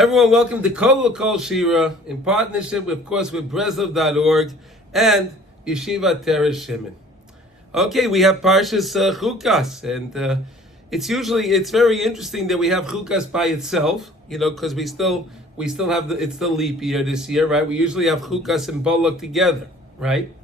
Everyone, welcome to Kol Shira in partnership, of course, with Breslov.org and Yeshiva Teresh Shimon. Okay, we have Parshat Chukas, and it's very interesting that we have Chukas by itself, because we still have it's still leap year this year, right? We usually have Chukas and Bolak together, right?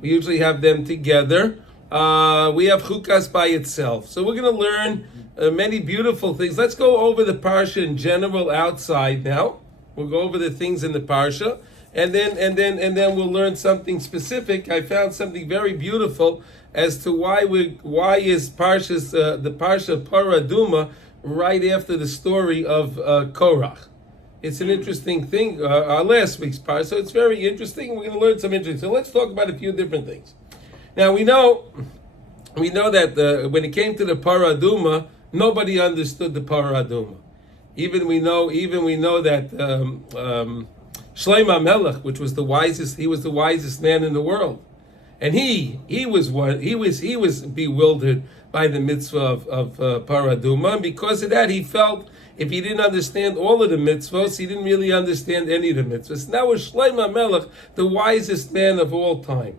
We usually have them together. We have Chukas by itself, so we're going to learn many beautiful things. Let's go over the Parsha in general outside now. We'll go over the things in the Parsha, and then we'll learn something specific. I found something very beautiful as to why is Parshas the Parsha Parah Adumah right after the story of Korach. It's an interesting thing. Our last week's Parsha, so it's very interesting. We're going to learn some interesting. So let's talk about a few different things. Now we know that when it came to the Parah Adumah, nobody understood the Parah Adumah. Even we know that Shlomo Melech, which was the wisest man in the world, and he was bewildered by the mitzvah of Parah Adumah. And because of that, he felt if he didn't understand all of the mitzvahs, he didn't really understand any of the mitzvahs. Now was Shlomo Melech the wisest man of all time.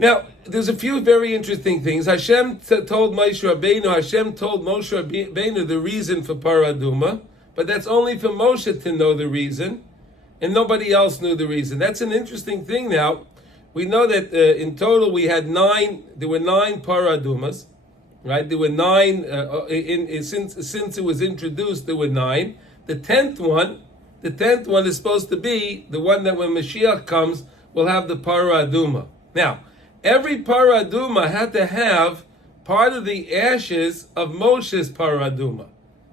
Now, there's a few very interesting things. Hashem told Moshe Rabbeinu the reason for Parah Adumah, but that's only for Moshe to know the reason, and nobody else knew the reason. That's an interesting thing. Now, we know that in total there were 9 Parah Adumahs, right? There were 9, since it was introduced, there were 9. The 10th one is supposed to be the one that when Mashiach comes, will have the Parah Adumah. Now, every Parah Adumah had to have part of the ashes of Moshe's Parah Adumah.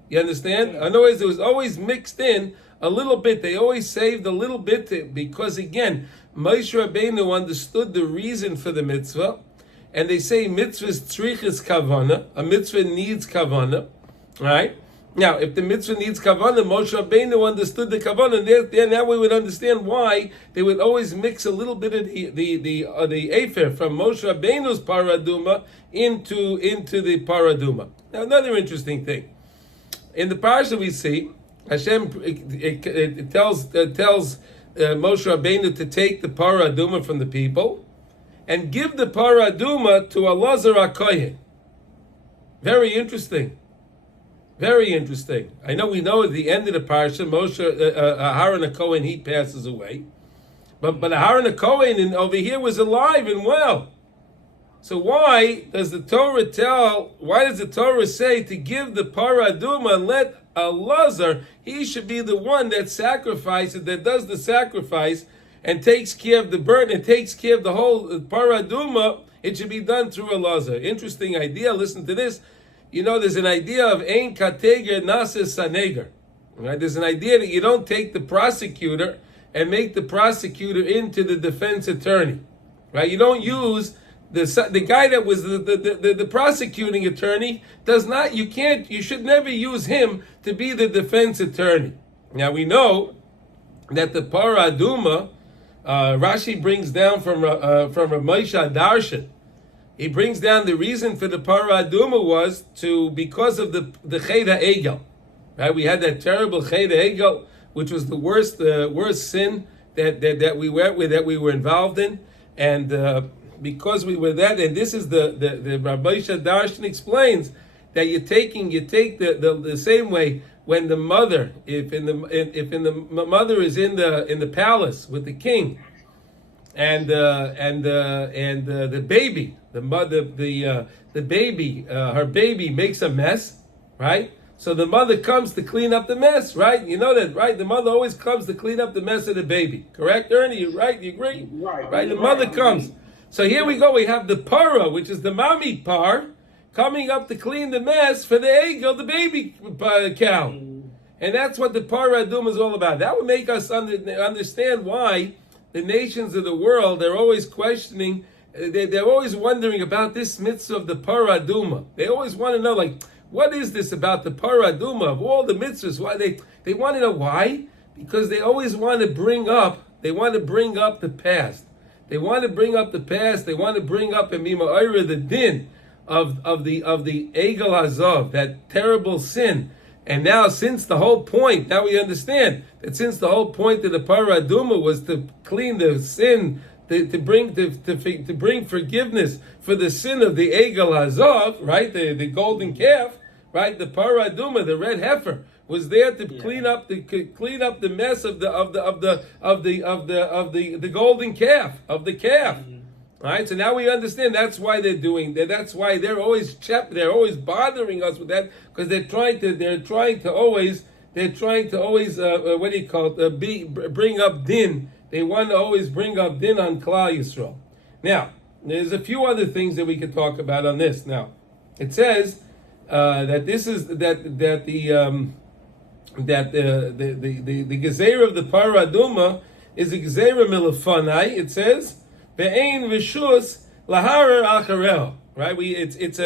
You understand? In other words, it was always mixed in a little bit. They always saved a little bit because, again, Moshe Rabbeinu understood the reason for the mitzvah, and they say mitzvah's tzrichas kavana. A mitzvah needs kavana, right? Now, if the mitzvah needs kavanah, Moshe Rabbeinu understood the kavanah, and now we would understand why they would always mix a little bit of the Heifer from Moshe Rabbeinu's Parah Adumah into the Parah Adumah. Now, another interesting thing in the Parsha we see Hashem it tells Moshe Rabbeinu to take the Parah Adumah from the people and give the Parah Adumah to Elazar HaKohen. Very interesting. Very interesting. I know we know at the end of the Parsha, Aharon HaKohen, he passes away. But Aharon HaKohen over here was alive and well. So why does the Torah say to give the Parah Adumah and let Elazar, he should be the one that sacrifices, that does the sacrifice and takes care of the burden and takes care of the whole Parah Adumah? It should be done through Elazar. Interesting idea. Listen to this. There's an idea of ein kateger nases saneger. Right? There's an idea that you don't take the prosecutor and make the prosecutor into the defense attorney. Right? You don't use the guy that was the prosecuting attorney you should never use him to be the defense attorney. Now we know that the Parah Adumah, Rashi brings down from Moshe Darshan. He brings down the reason for the Parah Adumah was because of the Ched HaEgel. Right? We had that terrible Ched HaEgel, which was the worst sin that we were involved in, and because we were that, and this is the Rabbi Darshan explains that you take the same way when the mother, if the mother is in the palace with the king, and the baby, her baby makes a mess, right? So the mother comes to clean up the mess, right? You know that, right? The mother always comes to clean up the mess of the baby. Correct, Ernie? You right? You agree? Right. The mother comes. So here we go. We have the Parah, which is the Mami Par, coming up to clean the mess for the Egel, the baby cow. And that's what the Parah Adumah is all about. That would make us understand why the nations of the world, they're always questioning, they're always wondering about this mitzvah of the Parah Adumah. They always want to know, what is this about the Parah Adumah of all the mitzvahs? Why they want to know why? Because they always want to bring up the past. They want to bring up the past. They want to bring up the din of the Egel Hazav, that terrible sin And now, since the whole point, now we understand that since the whole point of the Parah Adumah was to clean the sin, to bring forgiveness for the sin of the Egel Hazov, right, the golden calf, right, the Parah Adumah, the red heifer, was there to clean up the mess of the golden calf, of the calf. All right, so now we understand that's why they're doing that. That's why they're always bothering us with that, because they're trying to always what do you call it? Bring up din. They want to always bring up din on Klal Yisrael. Now, there's a few other things that we could talk about on this. Now, it says that this is the gezeira of the Parah Adumah is a gezeira milafanai. It says ve'ein v'shus laharer acharel. Right? It's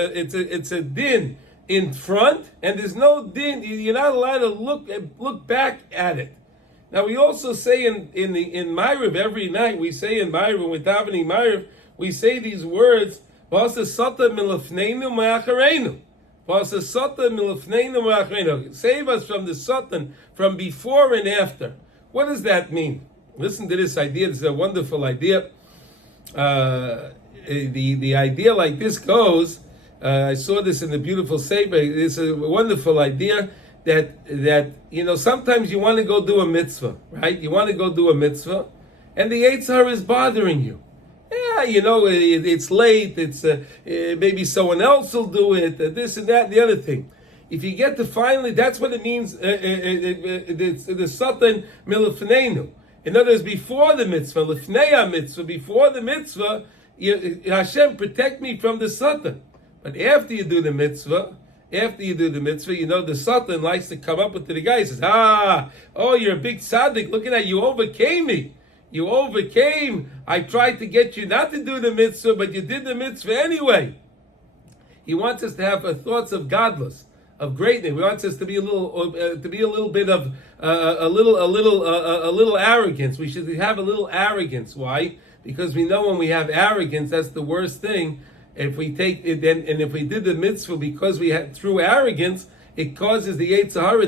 a din in front, and there's no din. You're not allowed to look back at it. Now we also say in Ma'ariv every night, we say in Ma'ariv, when we're davening Ma'ariv, we say these words, V'asa sata milafneinu ma'achareinu. V'asa sata milafneinu ma'achareinu. Save us from the satan, from before and after. What does that mean? Listen to this idea. This is a wonderful idea. The idea like this goes, I saw this in the beautiful Sefer. It's a wonderful idea. That sometimes you want to go do a mitzvah, right? You want to go do a mitzvah, and the Yetzer Hara is bothering you. Yeah, it's late. It's maybe someone else will do it. This and that, and the other thing. If you get to finally, that's what it means. The satan milafneinu. In other words, before the mitzvah, lifnei mitzvah, before the mitzvah, Hashem protect me from the satan. But after you do the mitzvah. The Satan likes to come up with the guy. He says, you're a big tzaddik. Look at that. You overcame me. You overcame. I tried to get you not to do the mitzvah, but you did the mitzvah anyway. He wants us to have thoughts of godless, of greatness. He wants us to be a little bit of a little arrogance. We should have a little arrogance. Why? Because we know when we have arrogance, that's the worst thing. If we take it, and if we did the mitzvah because we had through arrogance, it causes the Yetzer Hara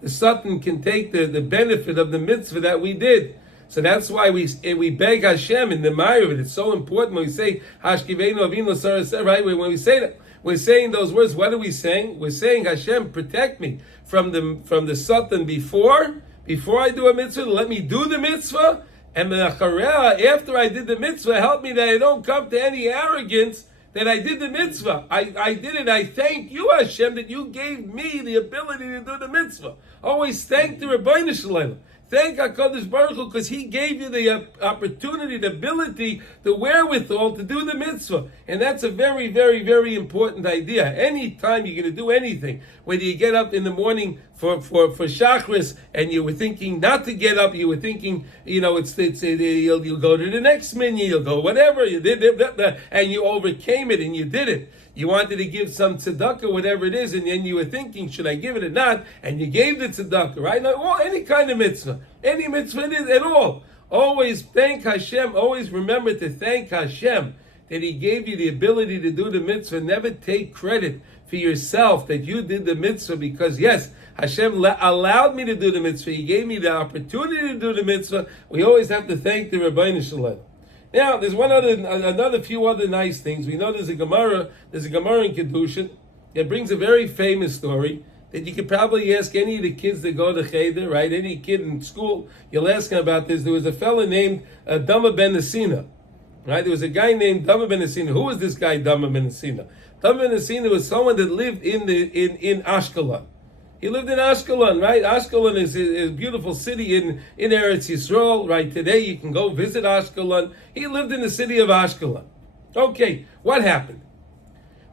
the Satan can take the benefit of the mitzvah that we did. So that's why we beg Hashem in the Ma'ariv. It's so important when we say Hashkiveinu Avinu Saraseh, right? When we say that, we're saying those words. What are we saying? We're saying, Hashem, protect me from the Satan before I do a mitzvah. Let me do the mitzvah. And after I did the mitzvah, help me that I don't come to any arrogance that I did the mitzvah. I did it. I thank you, Hashem, that you gave me the ability to do the mitzvah. Always thank the Rebbeinu Shalom. Thank HaKadosh Baruch Hu, because He gave you the opportunity, the ability, the wherewithal to do the mitzvah. And that's a very, very, very important idea. Anytime you're going to do anything, whether you get up in the morning for Shachris and you were thinking not to get up, you were thinking, you'll go to the next minyan, you'll go whatever, you did, and you overcame it and you did it. You wanted to give some tzedakah, whatever it is, and then you were thinking, should I give it or not? And you gave the tzedakah, right? Now, any kind of mitzvah, any mitzvah it is at all. Always thank Hashem. Always remember to thank Hashem that He gave you the ability to do the mitzvah. Never take credit for yourself that you did the mitzvah, because yes, Hashem allowed me to do the mitzvah. He gave me the opportunity to do the mitzvah. We always have to thank the Rebbeinu Shalom. Now, there's another few other nice things. We know there's a Gemara in Kedushin that brings a very famous story that you could probably ask any of the kids that go to Cheder, right? Any kid in school, you'll ask him about this. There was a fellow named Dama ben Netina, right? There was a guy named Dama ben Netina. Who was this guy, Dama ben Netina? Dama ben Netina was someone that lived in Ashkelon. He lived in Ashkelon, right? Ashkelon is a beautiful city in Eretz Yisrael, right? Today you can go visit Ashkelon. He lived in the city of Ashkelon. Okay, what happened?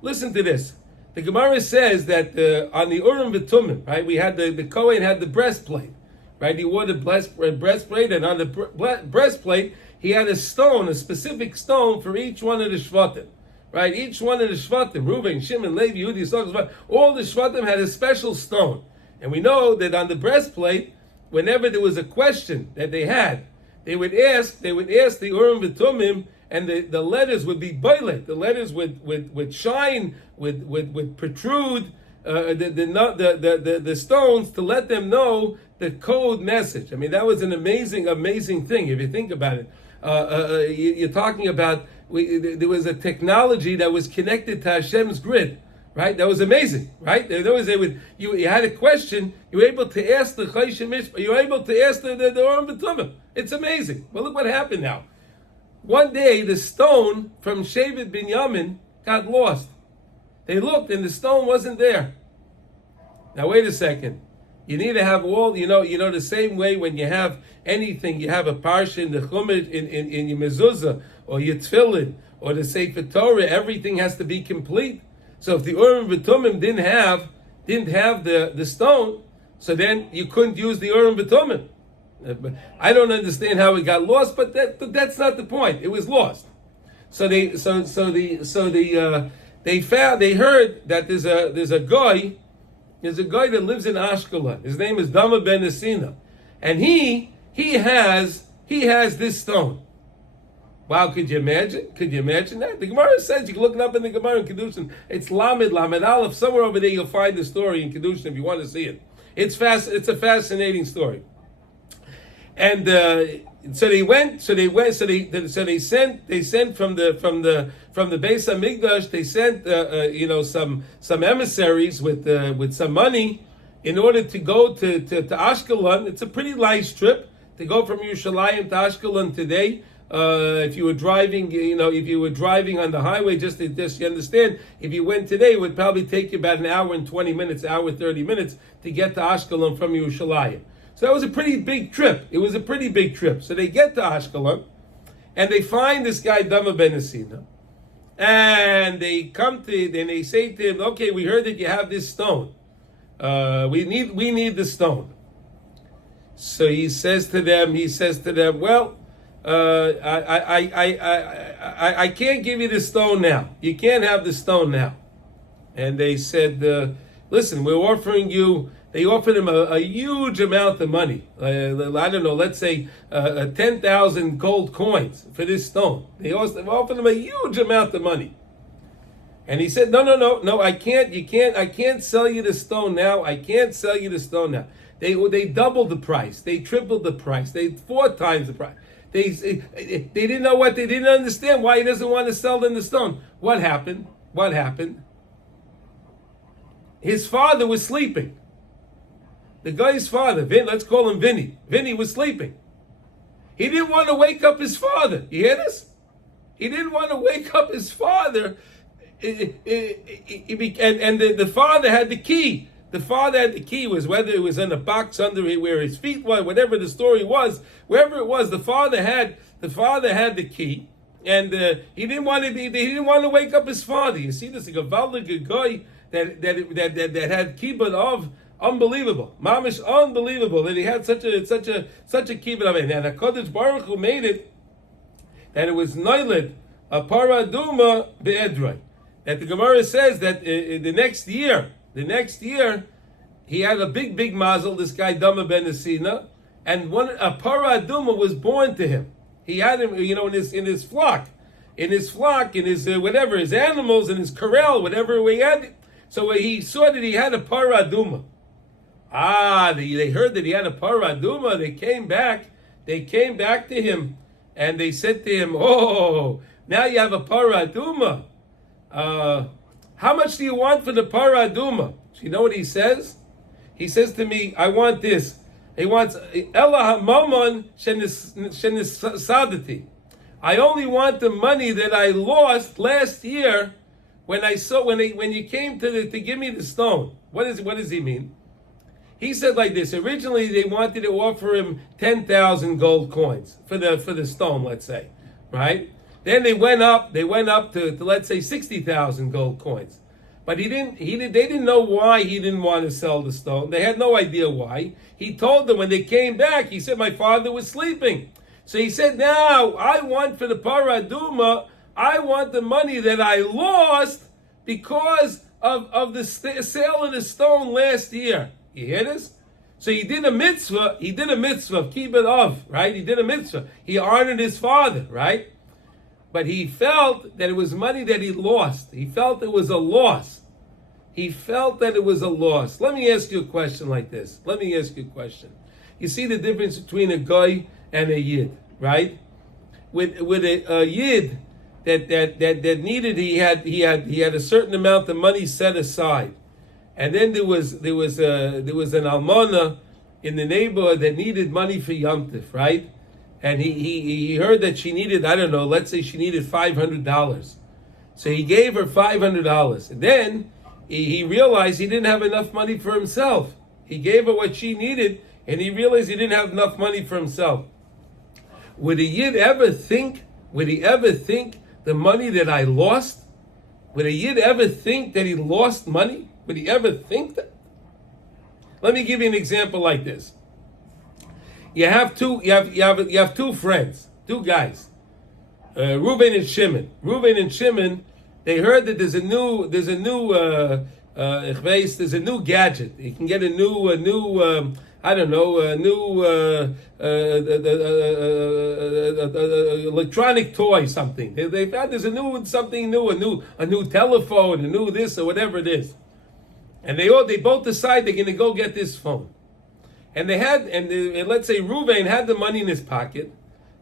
Listen to this. The Gemara says that on the Urim v'Tumim, right? We had the Kohen had the breastplate, right? He wore the breastplate, and on the breastplate he had a stone, a specific stone for each one of the Shvatim. Right, each one of the Shvatim, Reuben, Shimon, Levi, Yehuda, Yisachar, all the Shvatim had a special stone. And we know that on the breastplate, whenever there was a question that they had, they would ask the Urim v'Tumim, and the letters would be boilet. The letters would shine, would protrude, the stones to let them know the code message. I mean, that was an amazing thing if you think about it. You're talking about there was a technology that was connected to Hashem's grid, right? That was amazing, right? You had a question, you were able to ask the Choshen Mishpah, you were able to ask the Urim V'Tumim. It's amazing. Well, look what happened now. One day, the stone from Shevet Binyamin got lost. They looked, and the stone wasn't there. Now, wait a second. You need to have all, the same way when you have anything, you have a Parsha in the Chumash, in your mezuzah, or your tefillin, or the Sefer Torah, everything has to be complete. So if the Urim V'Tumim didn't have the stone, so then you couldn't use the Urim V'Tumim. I don't understand how it got lost, but that's not the point. It was lost. So they heard that there's a guy that lives in Ashkelon. His name is Dama ben Netina, and he has this stone. Wow, could you imagine? Could you imagine that? The Gemara says, you can look it up in the Gemara in Kedushin. It's Lamed Aleph. Somewhere over there you'll find the story in Kedushin if you want to see it. It's a fascinating story. And so they sent from the Beis Hamikdash. They sent some emissaries with some money in order to go to Ashkelon. It's a pretty nice trip to go from Yerushalayim to Ashkelon today. If you were driving, on the highway, just you understand, if you went today, it would probably take you about an hour and 20 minutes, hour 30 minutes to get to Ashkelon from Yerushalayim. So that was a pretty big trip. It was a pretty big trip. So they get to Ashkelon, and they find this guy Dama ben Netina, and they say to him, "Okay, we heard that you have this stone. We need the stone." So he says to them, "Well, I can't give you the stone now. You can't have the stone now." And they said, "Listen, we're offering you." They offered him a huge amount of money. I don't know, let's say 10,000 gold coins for this stone. They offered him a huge amount of money. And he said, no, I can't sell you the stone now. I can't sell you the stone now. They doubled the price. They tripled the price. They 4 times the price. They didn't know they didn't understand why he doesn't want to sell them the stone. What happened? His father was sleeping. The guy's father, let's call him Vinny. Vinny was sleeping. He didn't want to wake up his father. You hear this? He didn't want to wake up his father. And the father had the key. The father had the key, whether it was in a box under where his feet were, whatever the story was, wherever it was, the father had the key. And he didn't want to wake up his father. You see, this is a Gavaldig guy that had kibbutz of. Unbelievable, mamish, unbelievable that he had such a kibbutz of it. And HaKadosh Baruch Hu made it that it was noiled a Parah Adumah be'edroi. That the Gemara says that the next year he had a big mazel. This guy Dama ben Netina, and a Parah Adumah was born to him. He had him, in his flock, his whatever, his animals, in his corral, whatever he had. So he saw that he had a Parah Adumah. They heard that he had a Parah Adumah. They came back to him, and they said to him, "Oh, now you have a Parah Adumah. How much do you want for the Parah Adumah?" So you know what he says? He says to me, "I want this." He wants Ella Hamamon Shenis. I only want the money that I lost last year when you came to give me the stone. What does he mean? He said like this. Originally, they wanted to offer him 10,000 gold coins for the stone, let's say, right? Then they went up to let's say 60,000 gold coins. But they didn't know why he didn't want to sell the stone. They had no idea why. He told them when they came back, he said, "My father was sleeping." So he said, "Now I want for the Parah Adumah, I want the money that I lost because of the sale of the stone last year." You hear this? So he did a mitzvah of kibbutz of, right? He did a mitzvah. He honored his father, right? But he felt that it was money that he lost. He felt it was a loss. He felt that it was a loss. Let me ask you a question like this. Let me ask you a question. You see the difference between a guy and a yid, right? With a yid that needed, he had a certain amount of money set aside, and then there was an almana in the neighborhood that needed money for Yom Tif, right? And he heard that she needed, I don't know, let's say she needed $500. So he gave her $500. And then he realized he didn't have enough money for himself. He gave her what she needed, and he realized he didn't have enough money for himself. Would a Yid ever think the money that I lost? Would a Yid ever think that he lost money? Would he ever think that? Let me give you an example like this. You have two friends, two guys, Reuven and Shimon. Reuven and Shimon, they heard that there's a new gadget. You can get a new electronic toy, something. They found there's a new telephone, a new this or whatever it is, and they both decide they're going to go get this phone. And let's say Reuven had the money in his pocket,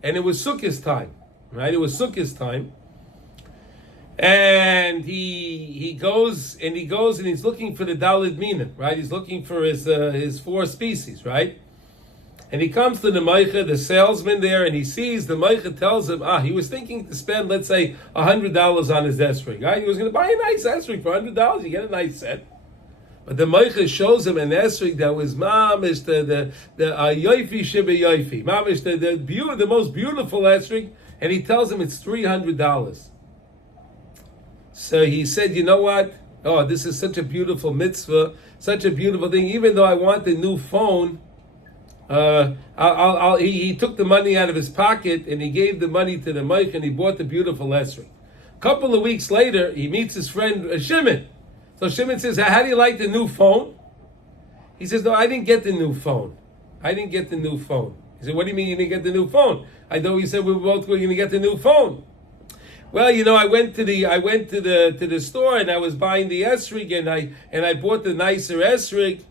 and it was Sukkah's time, right? It was Sukkah's time, and he goes and he's looking for the Daled Mina, right? He's looking for his four species, right? And he comes to the Meicha, the salesman there, and he sees the Meicha tells him, he was thinking to spend, let's say, $100 on his esrog, right? He was going to buy a nice esrog for $100. You get a nice set. But the Meicha shows him an esrog that was mamish the yoifi shiba yoifi, mamish the most beautiful esrog, and he tells him it's $300. So he said, you know what? Oh, this is such a beautiful mitzvah, such a beautiful thing. Even though I want the new phone, he took the money out of his pocket and he gave the money to the Meicha and he bought the beautiful esrog. A couple of weeks later, he meets his friend Shimon. So Shimon says, how do you like the new phone? He says, no, I didn't get the new phone. I didn't get the new phone. He said, what do you mean you didn't get the new phone? I thought you said we were both going to get the new phone. Well, I went to the store and I was buying the esrog and I bought the nicer esrog.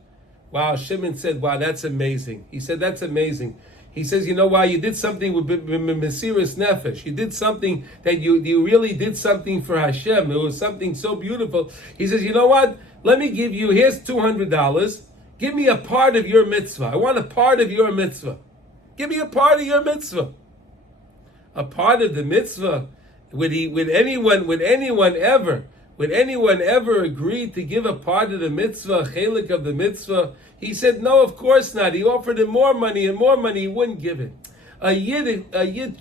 Wow, Shimon said, wow, that's amazing. He said, that's amazing. He says, you know why? You did something with Mesiras Nefesh. You did something that you really did something for Hashem. It was something so beautiful. He says, you know what? Let me give you, here's $200. Give me a part of your mitzvah. I want a part of your mitzvah. Give me a part of your mitzvah. A part of the mitzvah. Would anyone ever agree to give a part of the mitzvah, a chelik of the mitzvah? He said, no, of course not. He offered him more money and more money. He wouldn't give it. A yid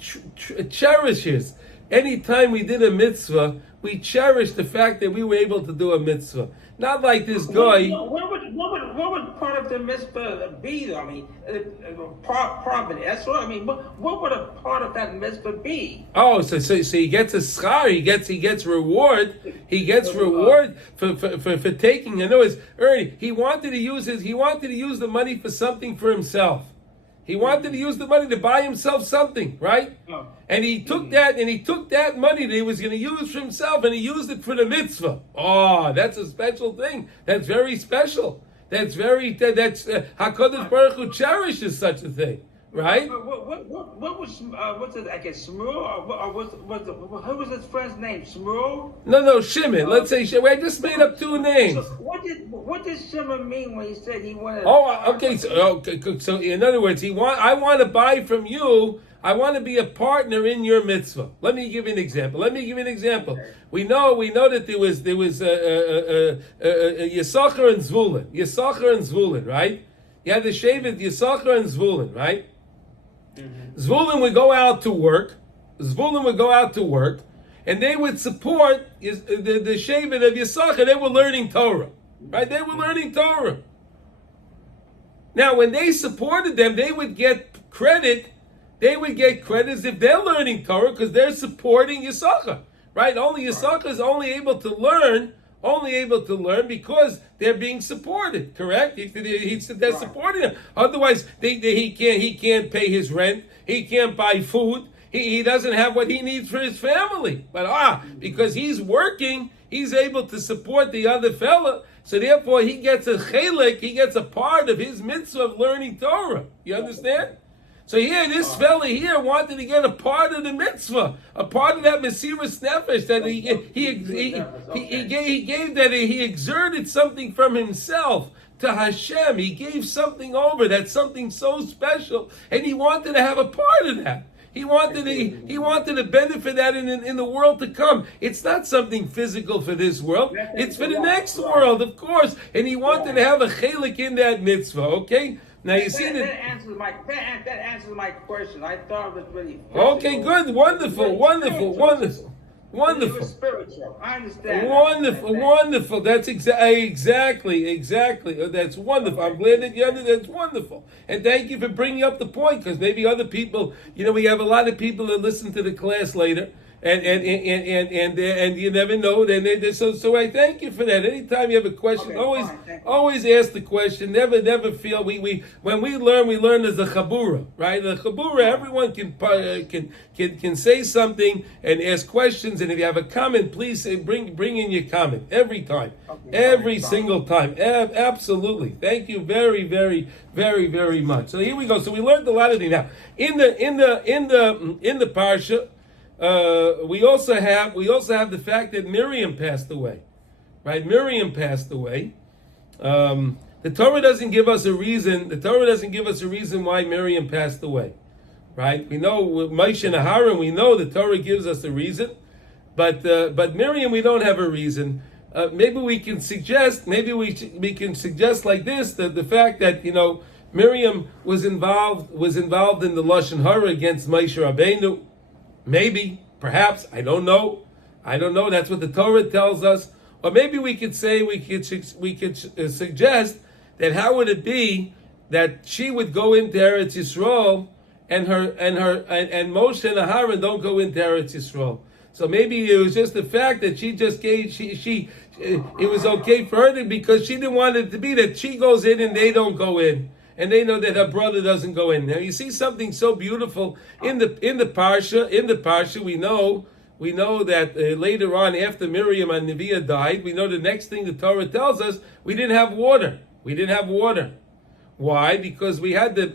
cherishes. Anytime we did a mitzvah, we cherish the fact that we were able to do a mitzvah. Not like this guy. What would part of the mitzvah be, though? I mean, part of it. That's what I mean. What would a part of that mitzvah be? Oh, so he gets a schar. He gets reward. He gets reward for taking. In other words, Ernie, he wanted to use the money for something for himself. He wanted to use the money to buy himself something, right? Oh. And he took that money that he was going to use for himself, and he used it for the mitzvah. Oh, that's a special thing. That's very special. That's HaKadosh Baruch Hu cherishes such a thing, right? What was it? I guess Shmuel, who was his friend's name? Shmuel? No, Shimon. Let's say Shimon. I just made up two names. So what did Shimon mean when he said he wanted? Oh, okay. So in other words, I want to buy from you. I want to be a partner in your mitzvah. Let me give you an example. Okay. We know that there was Yisachar and Zvulun, right? You had the Shevet Yisachar and Zvulun, right? Mm-hmm. Zvulun would go out to work, and they would support the Shevet of Yisachar. They were learning Torah, right? They were learning Torah. Now, when they supported them, they would get credit. They would get credit if they're learning Torah because they're supporting Yisachar, right? Only Yisachar is only able to learn because they're being supported. Correct? They're supporting them. Otherwise, he can't pay his rent. He can't buy food. He doesn't have what he needs for his family. But because he's working, he's able to support the other fella, So therefore, he gets a chelik, he gets a part of his mitzvah of learning Torah. You understand? So here, this fella here wanted to get a part of the mitzvah, a part of that Mesiras Nefesh that he gave, that he exerted something from himself to Hashem. He gave something over, that's something so special, and he wanted to have a part of that. He wanted to benefit that in the world to come. It's not something physical for this world. It's for the next world, of course. And he wanted to have a chelik in that mitzvah. Okay. Now you see that answers my question. I thought it was really okay, good, wonderful. Spiritual. I understand. Wonderful. That's exactly. That's wonderful. I'm glad that you understand. That's wonderful. And thank you for bringing up the point, because maybe other people, we have a lot of people that listen to the class later, and you never know. So I thank you for that. Anytime you have a question, always ask the question. Never feel when we learn as a chabura, right? The chabura, everyone can say something and ask questions. And if you have a comment, please bring in your comment every time, every single time. Absolutely. Thank you very, very, very, very much. So here we go. So we learned a lot of things now in the parsha. We also have the fact that Miriam passed away, right? Miriam passed away. The Torah doesn't give us a reason. The Torah doesn't give us a reason why Miriam passed away, right? We know with Moshe and Aharon, we know the Torah gives us a reason, but Miriam, we don't have a reason. Maybe we can suggest. Maybe we can suggest like this: that the fact that Miriam was involved in the lashon hara against Moshe Rabbeinu. Maybe, perhaps, I don't know. That's what the Torah tells us. Or maybe we could suggest that how would it be that she would go into Eretz Yisrael and Moshe and Aharon don't go into Eretz Yisrael. So maybe it was just the fact that she just gave it was okay for her because she didn't want it to be that she goes in and they don't go in. And they know that her brother doesn't go in. Now you see something so beautiful in the parsha. In the parsha, we know that later on, after Miriam and Neviah died, we know the next thing the Torah tells us, we didn't have water. Why? Because we had the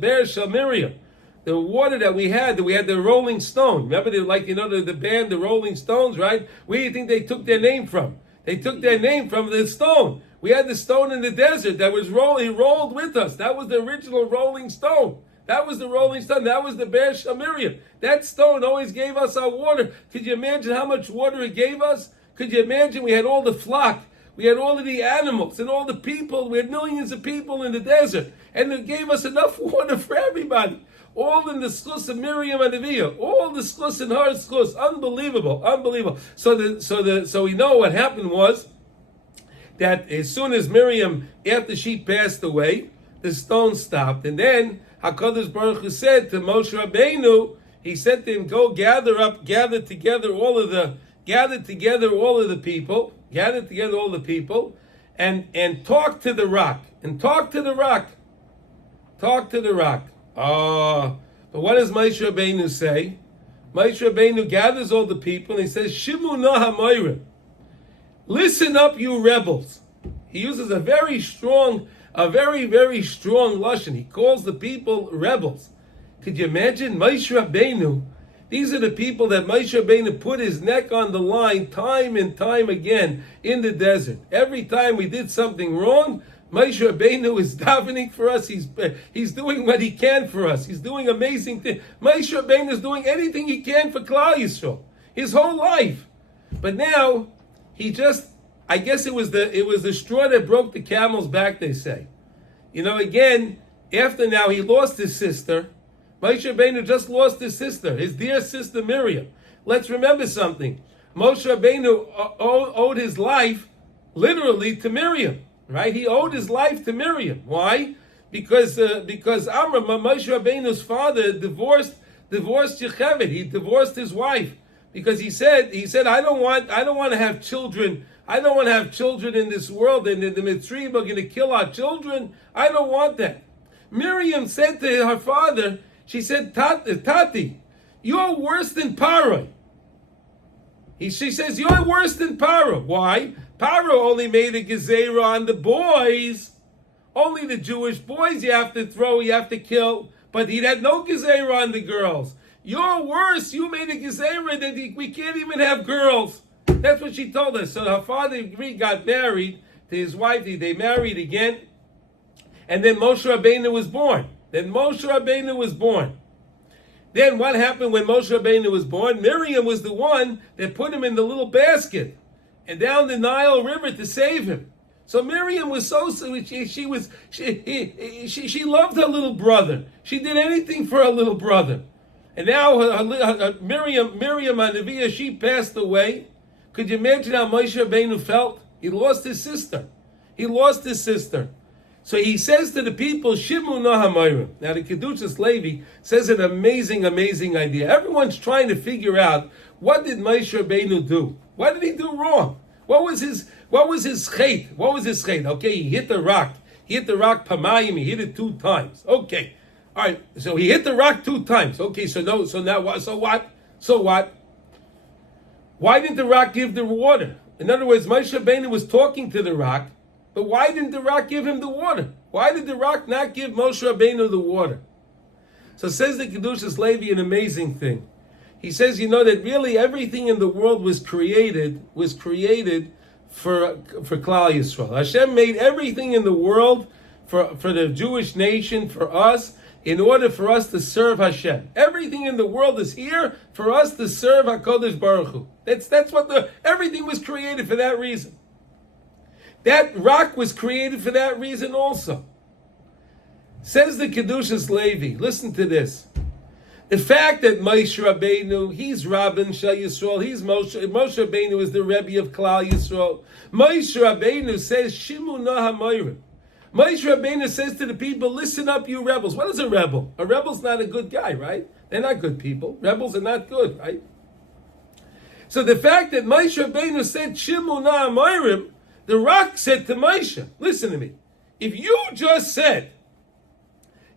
Bear Shel Miriam, the water that we had the Rolling Stone. Remember, the band, the Rolling Stones, right? Where do you think they took their name from? They took their name from the stone. We had the stone in the desert that was rolled with us. That was the original Rolling Stone. That was the Rolling Stone. That was the Bear Shel Miriam. That stone always gave us our water. Could you imagine how much water it gave us? Could you imagine we had all the flock? We had all of the animals and all the people. We had millions of people in the desert. And it gave us enough water for everybody. All in the schus of Miriam and Neviah. All the schus in her schus. Unbelievable. So we know what happened was that as soon as Miriam, after she passed away, the stone stopped. And then HaKadosh Baruch Hu said to Moshe Rabbeinu, he said to him, go gather together all of the people, and talk to the rock. But what does Moshe Rabbeinu say? Moshe Rabbeinu gathers all the people and he says, Shimu na hamorim. Listen up, you rebels. He uses a very, very strong lashon. He calls the people rebels. Could you imagine? Moshe Rabbeinu, these are the people that Moshe Rabbeinu put his neck on the line time and time again in the desert. Every time we did something wrong, Moshe Rabbeinu is davening for us. He's doing what he can for us. He's doing amazing things. Moshe Rabbeinu is doing anything he can for Klal Yisrael his whole life. But now, I guess it was the straw that broke the camel's back, they say. Again, after now he lost his sister. Moshe Rabbeinu just lost his sister, his dear sister Miriam. Let's remember something. Moshe Rabbeinu owed his life literally to Miriam, right? He owed his life to Miriam. Why? Because Amram, Moshe Rabbeinu's father, divorced Yocheved. He divorced his wife. Because he said, I don't want to have children. I don't want to have children in this world, and the Mitzrayim are going to kill our children. I don't want that. Miriam said to her father, she said, Tati, you're worse than Parah. She says, you're worse than Parah. Why? Parah only made a gezerah on the boys. Only the Jewish boys you have to throw, you have to kill. But he had no gezerah on the girls. You're worse. You made a gezerah that we can't even have girls. That's what she told us. So her father got married to his wife. They married again. And then Moshe Rabbeinu was born. Then what happened when Moshe Rabbeinu was born? Miriam was the one that put him in the little basket and down the Nile River to save him. So Miriam was so sweet. She loved her little brother. She did anything for her little brother. And now Miriam Hanaviyah, she passed away. Could you imagine how Moshe Rabbeinu felt? He lost his sister. So he says to the people, Shimu no hamayrim. Now the Kedushas Levi says an amazing idea. Everyone's trying to figure out, what did Moshe Rabbeinu do? What did he do wrong? What was his chait? Okay, he hit the rock. Pamayim, he hit it 2 times. Okay. All right, so he hit the rock 2 times. Okay, so what? Why didn't the rock give the water? In other words, Moshe Rabbeinu was talking to the rock, but why didn't the rock give him the water? Why did the rock not give Moshe Rabbeinu the water? So says the Kedushas Levi an amazing thing. He says, that really everything in the world was created for Klal Yisrael. Hashem made everything in the world for the Jewish nation, for us, in order for us to serve Hashem. Everything in the world is here for us to serve HaKadosh Baruch Hu. That's what everything was created for that reason. That rock was created for that reason also. Says the Kedushas Levi, listen to this. The fact that Moshe Rabbeinu, he's Rabban Shel Yisrael, he's Moshe Rabbeinu is the Rebbe of Klal Yisrael. Moshe Rabbeinu says, Shimu no hamayrim. Moshe Rabbeinu says to the people, listen up, you rebels. What is a rebel? A rebel's not a good guy, right? They're not good people. Rebels are not good, right? So the fact that Moshe Rabbeinu said, Shimu no hamayrim, the rock said to Moshe, listen to me. If you just said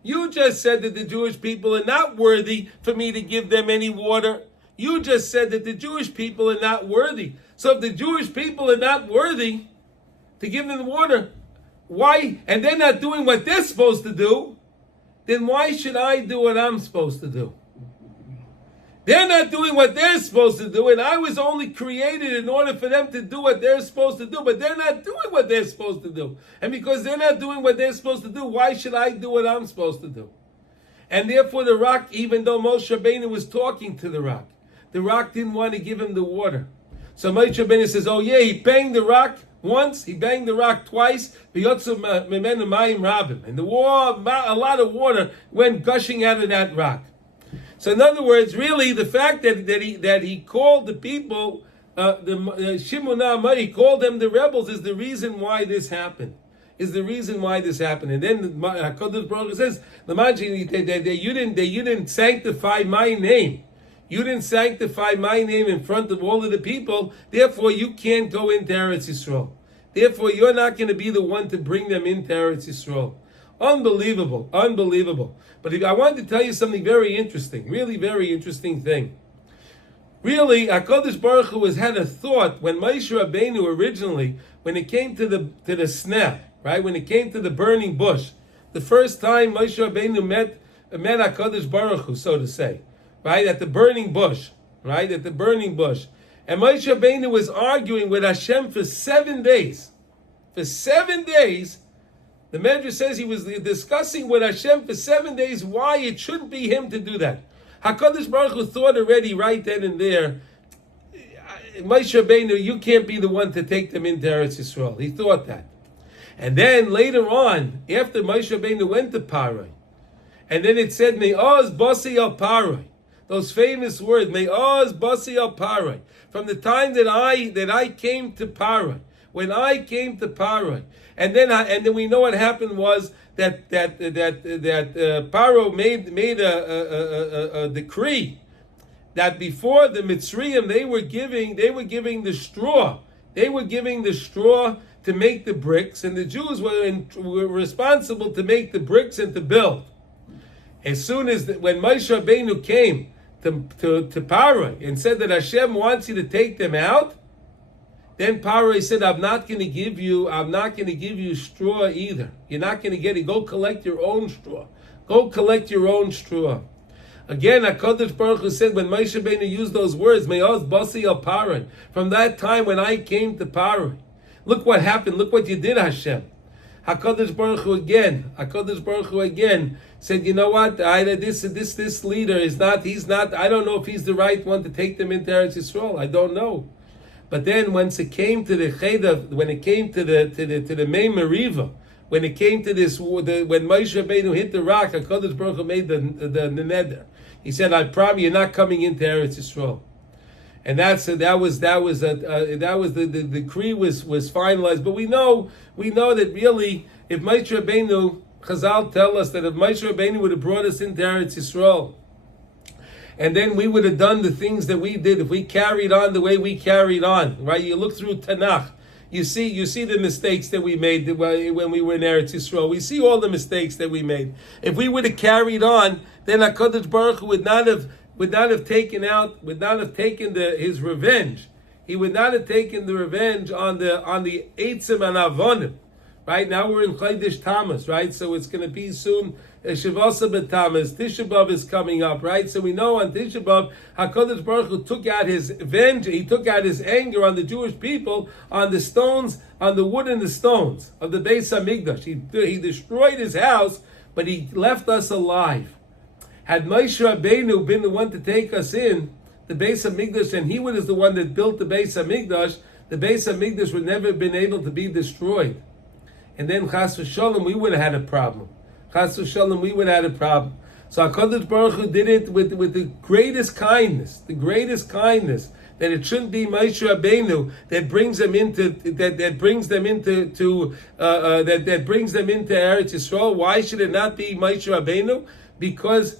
that the Jewish people are not worthy for me to give them any water. You just said that the Jewish people are not worthy. So if the Jewish people are not worthy to give them the water, why? And they're not doing what they're supposed to do, then why should I do what I'm supposed to do? They're not doing what they're supposed to do, and I was only created in order for them to do what they're supposed to do, but they're not doing what they're supposed to do. And because they're not doing what they're supposed to do, why should I do what I'm supposed to do? And therefore the rock, even though Moshe Rabbeinu was talking to the rock didn't want to give him the water. So Moshe Rabbeinu says, oh yeah, he banged the rock once, he banged the rock twice, and the war, a lot of water went gushing out of that rock. So in other words, really, the fact that he called the people Shimunah, he called them the rebels, is the reason why this happened. And then HaKadosh Baruch Hu says, you didn't sanctify my name. You didn't sanctify my name in front of all of the people. Therefore, you can't go into Eretz Yisrael. Therefore, you're not going to be the one to bring them into Eretz Yisrael. Unbelievable. But I wanted to tell you something very interesting, really very interesting thing. Really, HaKadosh Baruch Hu had a thought when Moshe Rabbeinu originally, when it came to the sneh, right? When it came to the burning bush, the first time Moshe Rabbeinu met HaKadosh Baruch Hu, so to say, right? At the burning bush, right? And Moshe Rabbeinu was arguing with Hashem for 7 days. For 7 days, the Medrash says he was discussing with Hashem for 7 days why it shouldn't be him to do that. HaKadosh Baruch Hu thought already right then and there, Moshe Rabbeinu, you can't be the one to take them into Eretz Yisrael. He thought that. And then later on, after Moshe Rabbeinu went to Parah, and then it said, Me'oz basi al Parah, those famous words, Me'oz basi al Parah, from the time that I came to Parah, when I came to Parah, and then we know what happened was that Paro made a decree that before the Mitzrayim they were giving the straw. They were giving the straw to make the bricks, and the Jews were responsible to make the bricks and to build. As soon as when Moshe Rabbeinu came to Paro and said that Hashem wants you to take them out, Then Parah said, I'm not going to give you straw either. You're not going to get it. Go collect your own straw. Go collect your own straw. Again, HaKadosh Baruch Hu said, when Moshe Rabbeinu used those words, Me'oz Basi al Parah, from that time when I came to Parah, look what happened. Look what you did, Hashem. HaKadosh Baruch Hu again said, you know what? This leader is not. He's not. I don't know if he's the right one to take them into Eretz Yisrael. I don't know. But then, once it came to the Cheda, when it came to the Mei Meriva, when it came to this, when Moshe Rabbeinu hit the rock, HaKadosh Baruch Hu made the neder. He said, "I promise you're not coming into Eretz Yisrael." And that was the decree was finalized. But we know that really, if Moshe Rabbeinu, Chazal tell us that if Moshe Rabbeinu would have brought us into Eretz Yisrael, and then we would have done the things that we did, if we carried on the way we carried on, right? You look through Tanakh, you see the mistakes that we made when we were in Eretz Yisrael. We see all the mistakes that we made. If we would have carried on, then HaKadosh Baruch Hu would not have taken his revenge. He would not have taken the revenge on the Eitzim and Avonim. Right now we're in Chodesh Tammuz, right? So it's going to be soon. Shavasa b'Tammuz, Tisha B'av is coming up, right? So we know on Tisha B'av, HaKadosh Baruch Hu took out his vengeance. He took out his anger on the Jewish people, on the stones, on the wood and the stones of the Beis Hamikdash. He destroyed his house, but he left us alive. Had Moshe Rabbeinu been the one to take us in the Beis Hamikdash, and he was the one that built the Beis Hamikdash would never have been able to be destroyed. And then Chas v'Shalom, we would have had a problem. Chas v'Shalom, we would have had a problem. So HaKadosh Baruch Hu did it with the greatest kindness, that it shouldn't be Moshe Rabbeinu that brings them into Eretz Yisrael. Why should it not be Moshe Rabbeinu? Because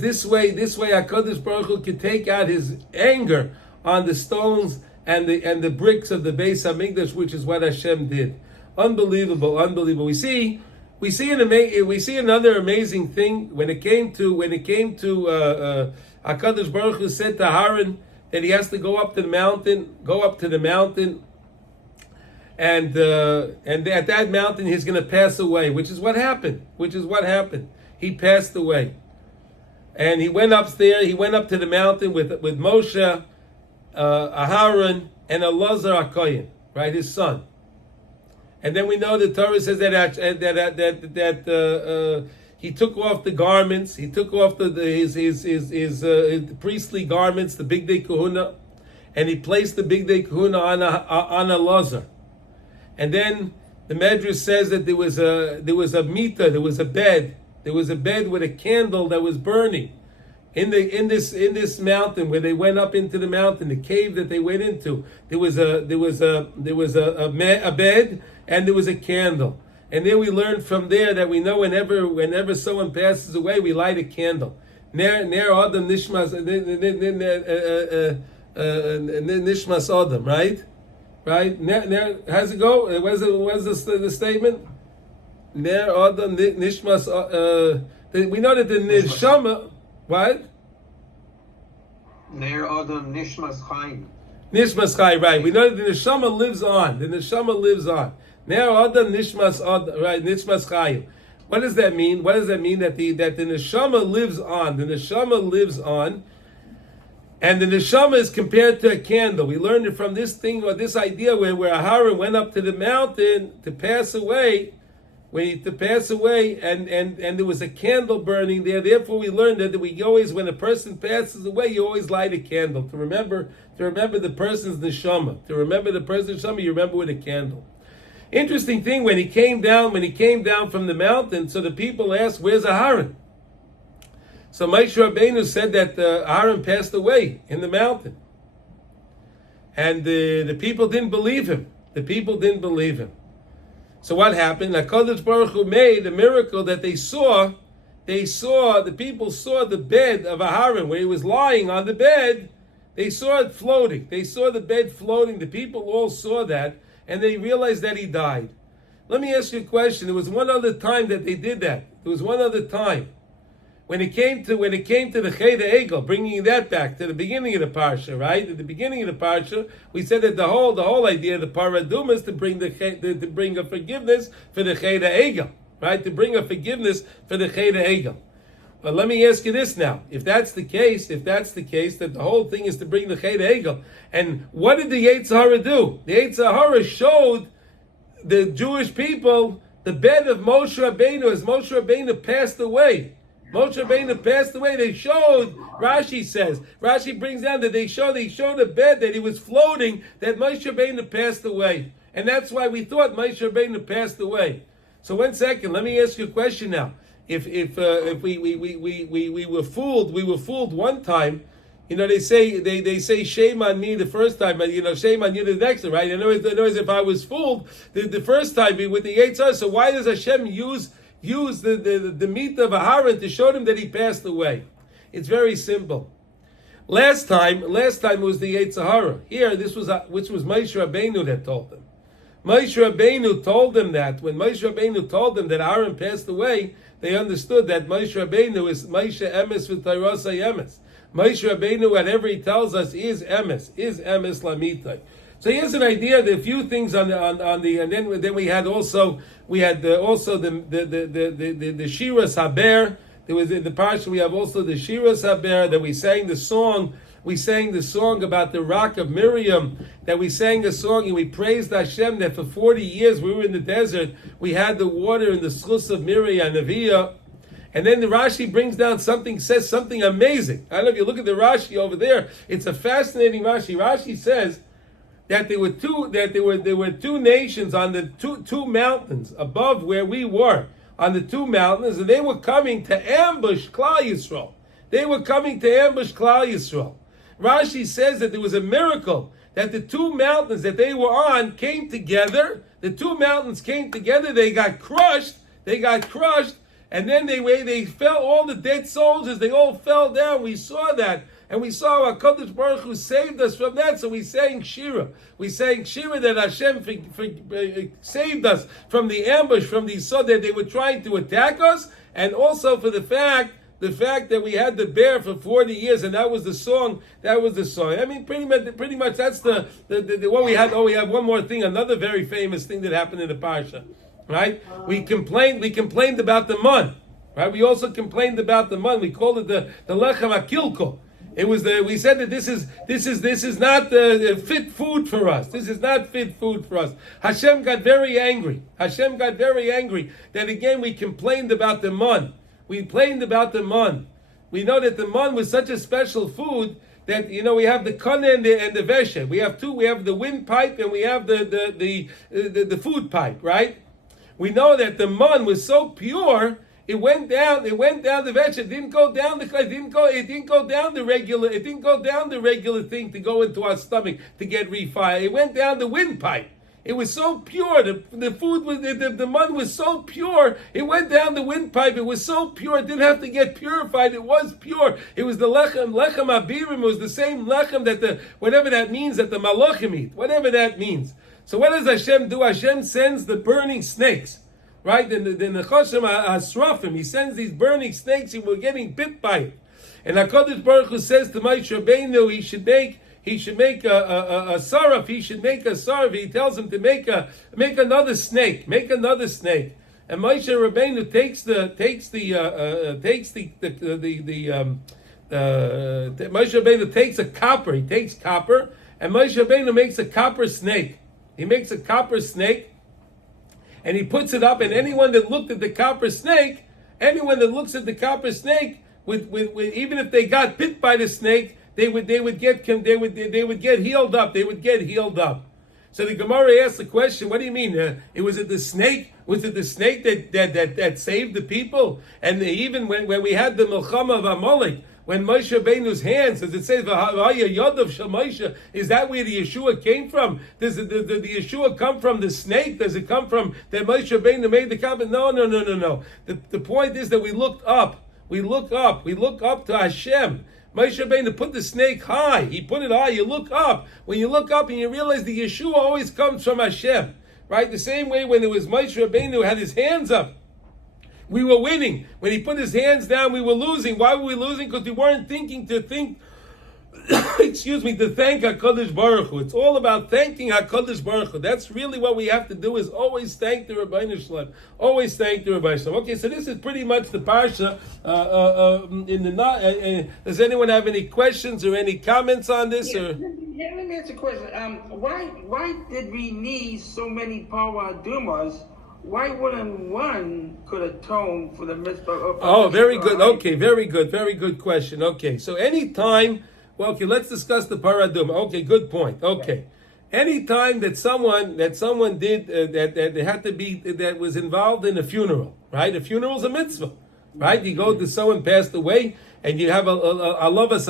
this way HaKadosh Baruch Hu could take out his anger on the stones and the bricks of the Beis Hamikdash, which is what Hashem did. Unbelievable. We see another amazing thing when it came to HaKadosh Baruch Hu said to Aaron that he has to go up to the mountain, and at that mountain he's going to pass away, which is what happened. He passed away, and he went upstairs. He went up to the mountain with Moshe, Aaron, and Elazar HaKohen, right, his son. And then we know the Torah says that he took off the garments. He took off his priestly garments, the Bigdei Kahuna, and he placed the Bigdei Kahuna on Elazar. And then the Medrash says that there was a mita, there was a bed with a candle that was burning in this mountain where they went up into the mountain, the cave that they went into. There was a bed. And there was a candle. And then we learned from there that we know whenever someone passes away, we light a candle. Ner Adam Nishmas Nishmas Adam, right? Right? How's it go? What's the statement? Ner Adam Nishmas. We know that the Neshama, what? Ner Adam Nishmas Chaim. Nishmas Chaim, right? We know that the Neshama lives on. Now Adam Nishmas right, Nishmas Chayim. What does that mean? What does that mean that the Neshama lives on? The Neshama lives on, and the Neshama is compared to a candle. We learned it from this thing, or this idea where Aharon went up to the mountain to pass away, and there was a candle burning there. Therefore, we learned that we always, when a person passes away, you always light a candle to remember the person's Neshama. To remember the person's Neshama, you remember with a candle. Interesting thing, when he came down from the mountain, so the people asked, "Where's Aharon?" So Moshe Rabbeinu said that Aharon passed away in the mountain, and the people didn't believe him. So what happened? HaKadosh Baruch Hu made a miracle that the people saw the bed of Aharon where he was lying on the bed. They saw it floating. They saw the bed floating. The people all saw that. And they realized that he died. Let me ask you a question. There was one other time that they did that. There was one other time when it came to the Cheder Egel, bringing that back to the beginning of the Parsha, right? At the beginning of the Parsha, we said that the whole idea of the Parah Adumah is to bring a forgiveness for the Cheder Egel, right? To bring a forgiveness for the Cheder Egel. But let me ask you this now: if that's the case, that the whole thing is to bring the Cheder Egel, and what did the Yetzer Hara do? The Yetzer Hara showed the Jewish people the bed of Moshe Rabbeinu as Moshe Rabbeinu passed away. Moshe Rabbeinu passed away. They showed, Rashi brings down that they showed a bed that he was floating, that Moshe Rabbeinu passed away. And that's why we thought Moshe Rabbeinu passed away. So 1 second, let me ask you a question now. If we were fooled one time, they say shame on me the first time, but shame on you the next time, right? In other words, if I was fooled the first time with the Yetzer Hara, so why does Hashem use the meat of Aharon to show them that he passed away? It's very simple. Last time it was the Yetzer Hara. Here, which was Moshe Rabbeinu that told them. Moshe Rabbeinu told them that. When Moshe Rabbeinu told them that Aharon passed away, they understood that Moshe Rabbeinu is Moshe Emes v'Tayrosai Emes. Moshe Rabbeinu, whatever he tells us, is Emes Lamitai. So here's an idea. There are a few things on the and then we had also the Shiras Haber. There was in the Parsha we have also the Shiras Haber that we sang the song. We sang the song about the rock of Miriam. That we sang a song and we praised Hashem that for 40 years we were in the desert. We had the water in the sluice of Miriam Neviah. And then the Rashi brings down says something amazing. I don't know if you look at the Rashi over there. It's a fascinating Rashi. Rashi says that there were two nations on the two mountains above where we were, on the two mountains, and they were coming to ambush Klal Yisrael. Rashi says that there was a miracle that the two mountains that they were on came together. The two mountains came together. They got crushed. And then they fell, all the dead soldiers, they all fell down. We saw that. And we saw HaKadosh Baruch Hu saved us from that. So we sang Shira. That Hashem saved us from the ambush, from the so that they were trying to attack us. And also for the fact that we had the bear for 40 years, and that was the song. I mean, pretty much that's the what we had. Oh, we have one more thing, another very famous thing that happened in the Parsha. Right? We complained about the mun. Right? We also complained about the mun. We called it the lechem akilko. It was we said that this is not fit food for us. This is not fit food for us. Hashem got very angry. That again we complained about the mun. We complained about the mun. We know that the mun was such a special food that we have the kana and the veshe. We have two. We have the windpipe and we have the food pipe. Right? We know that the mun was so pure, it went down the veshe. It didn't go down the regular thing to go into our stomach to get refiled. It went down the windpipe. It was so pure. The food was the mun was so pure. It went down the windpipe. It was so pure. It didn't have to get purified. It was pure. It was the lechem abirim. It was the same lechem that whatever that means that the malachim eat. Whatever that means. So what does Hashem do? Hashem sends the burning snakes, right? The Nechashim Asrafim. He sends these burning snakes, and we're getting bit by it. And HaKadosh Baruch Hu says to Moshe Rabbeinu, he should make a saraf. He should make a saraf. He tells him to make another snake. Make another snake. And Moshe Rabbeinu takes Moshe Rabbeinu takes a copper. He takes copper, and Moshe Rabbeinu makes a copper snake. He makes a copper snake, and he puts it up. And anyone that looked at the copper snake, with even if they got bit by the snake, they would get healed up. They would get healed up. So the Gemara asks the question: what do you mean? Was it the snake? Was it the snake that saved the people? And even when we had the Milchama of Amalek, when Moshe Rabbeinu's hands, as it says, Yadav Shel Moshe, is that where the Yeshua came from? Does the Yeshua come from the snake? Does it come from that Moshe Rabbeinu made the covenant? No. The point is that we looked up. We look up to Hashem. Moshe Rabbeinu put the snake high. He put it high. You look up. When you look up and you realize the Yeshua always comes from Hashem. Right? The same way when it was Moshe Rabbeinu had his hands up. we were winning. When he put his hands down, we were losing. Why were we losing? Because we weren't thinking to think, excuse me, to thank HaKadosh Baruch Hu. It's all about thanking HaKadosh Baruch Hu. That's really what we have to do, is always thank the Rabbeinu Shalom. Always thank the Rabbeinu Shalom. Okay, so this is pretty much the Parsha. Does anyone have any questions or any comments on this? Yeah, let me ask a question. Why did we need so many Parah Adumahs? Why wouldn't one could atone for the mitzvah of... Oh, very good. Okay, very good question. Okay, so anytime... Well, okay, let's discuss the Parah Adumah. Okay, good point. Okay. Anytime that someone did that had to be, that was involved in a funeral, right? A funeral is a mitzvah, right? You go to someone passed away, and you have a lavas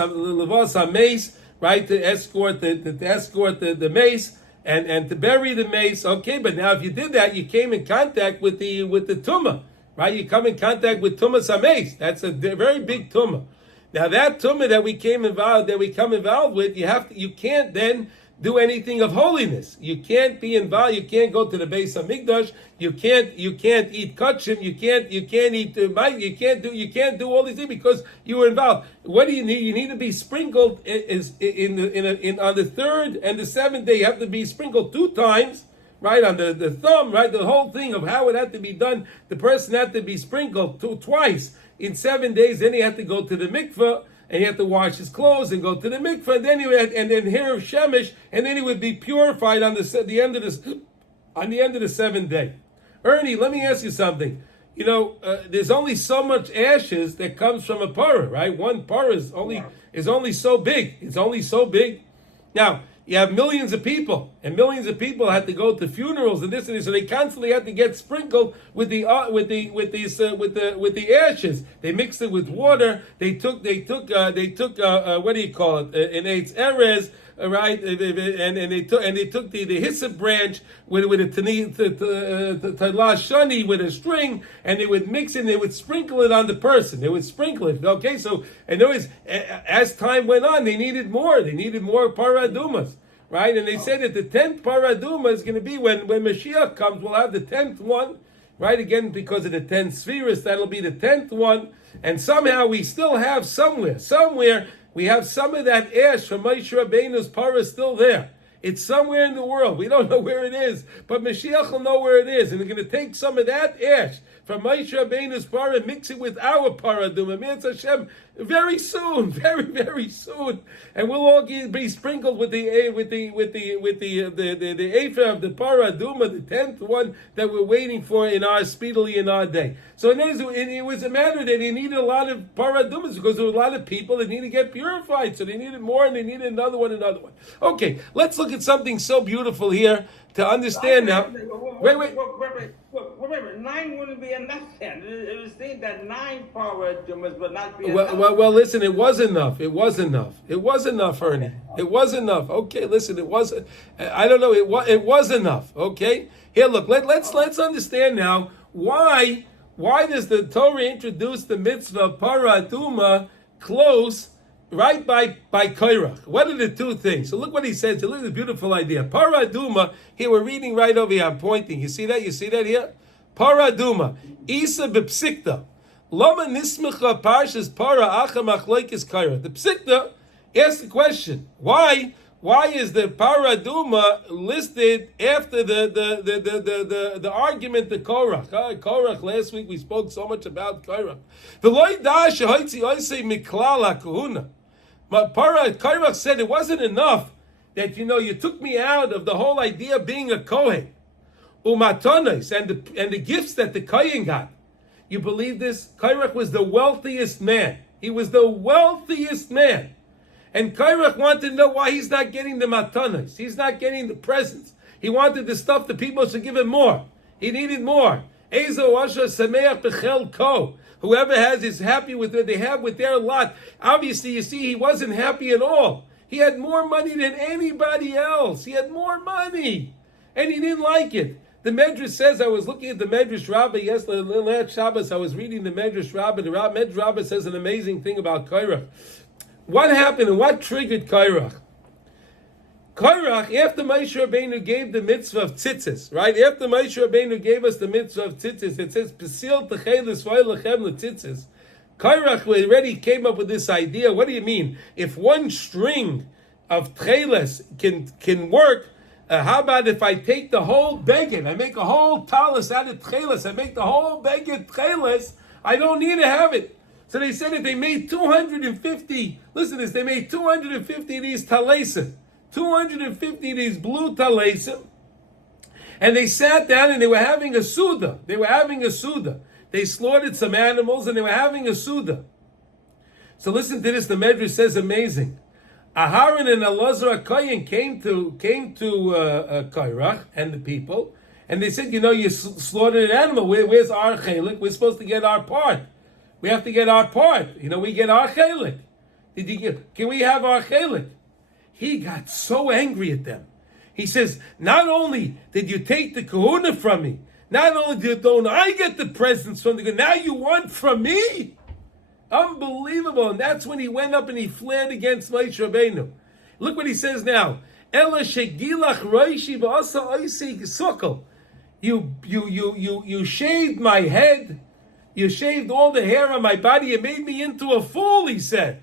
mace, right, to escort the mace and to bury the mace. Okay, but now if you did that, you came in contact with the tumah, right? You come in contact with tumah mace. That's a very big tumah. Now that tumah that we come involved with, you can't then do anything of holiness. You can't be involved. You can't go to the Beis Hamikdash. You can't eat kachim. You can't eat You can't do all these things because you were involved. What do you need? You need to be sprinkled on the third and the seventh day. You have to be sprinkled 2 times. Right, on the thumb, right? The whole thing of how it had to be done. The person had to be sprinkled twice in 7 days. Then he had to go to the mikveh, and he had to wash his clothes and go to the mikveh. And then and then here of shemesh, and then he would be purified on the end of the 7th day. Ernie, let me ask you something. You know, there's only so much ashes that comes from a parah, right? One parah is only so big. It's only so big. Now, you have millions of people, and millions of people had to go to funerals and this and this, so they constantly had to get sprinkled with the ashes. They mixed it with water. They took what do you call it? An eitz erez, right? And they took the hyssop branch with a talah shani with a string, and they would mix it and they would sprinkle it on the person. They would sprinkle it. Okay, so and there was, as time went on, they needed more. They needed more Parah Adumahs. Right, and they said that the 10th Parah Adumah is going to be when Mashiach comes. We'll have the 10th one, right? Again, because of the 10 spheres, that'll be the 10th one. And somehow we still have somewhere we have some of that ash from Moshe Rabbeinu's Parah still there. It's somewhere in the world. We don't know where it is, but Mashiach will know where it is, and they're going to take some of that ash from Moshe Rabbeinu's Parah, mix it with our Parah Adumah. Mitzvah Hashem, very soon, very soon, and we'll all be sprinkled with the Heifer of the Parah Adumah, the 10th one that we're waiting for speedily in our day. So it was a matter that he needed a lot of Parah Adumahs because there were a lot of people that needed to get purified, so they needed more, and they needed another one. Okay, let's look at something so beautiful here to understand now. Wait. Remember, 9 wouldn't be enough then. It was saying that 9 Parah Adumahs would not be enough. Well, listen, it was enough. It was enough, Ernie. It was enough. Okay, listen, it was. I don't know. It was enough. Okay. Here, look. Let's understand now why does the Torah introduce the mitzvah of Parah Adumah close right by Korach? What are the 2 things? So look what he says. So look at the beautiful idea. Parah Adumah. Here we're reading right over here. I'm pointing. You see that? You see that here? Parah Adumah. Isa bepsikta. Lama nismicha parshas Parah acha machloikis Korach. The psikta asks the question: Why is the Parah Adumah listed after the argument to Korach? Korach. Last week we spoke so much about Korach. Korach said it wasn't enough that you took me out of the whole idea of being a Kohen, umatonis, and the gifts that the Kohen got. You believe this? Korach was the wealthiest man. He was the wealthiest man. And Korach wanted to know why he's not getting the matanas. He's not getting the presents. He wanted the stuff the people should give him more. He needed more. Whoever has is happy with what they have with their lot. Obviously, you see, he wasn't happy at all. He had more money than anybody else. He had more money. And he didn't like it. The Medrash says, I was looking at the Medrash Rabbah yesterday, last Shabbos, I was reading the Medrash Rabbah. The Medrash Rabbah says an amazing thing about Korach. What happened and what triggered Korach? Korach, after Moshe Rabbeinu gave the mitzvah of tzitzis, right? After Moshe Rabbeinu gave us the mitzvah of tzitzis, it says, Pesil techelis v'olechem l'tzitzis. Korach already came up with this idea. What do you mean? If one string of tcheles can work, how about if I take the whole beged, I make a whole talis out of tcheles, I make the whole beged tcheles, I don't need to have it. So they said that they made 250, listen to this, they made 250 of these talesim, 250 of these blue talesim, and they sat down and they were having a suda. They slaughtered some animals and they were having a suda. So listen to this, the Medrash says amazing. Aharon and Elazar HaKohen came to Korach and the people, and they said, you slaughtered an animal. Where's our chelik? We're supposed to get our part. We have to get our part. We get our chelik. Can we have our chelik? He got so angry at them. He says, not only did you take the kahuna from me, not only don't I get the presents from the God, now you want from me? Unbelievable. And that's when he went up and he flared against Moshe Rabbeinu. Look what he says now. Ela shegilach roishi v'asa oisei gisukal. You shaved my head. You shaved all the hair on my body. You made me into a fool, he said.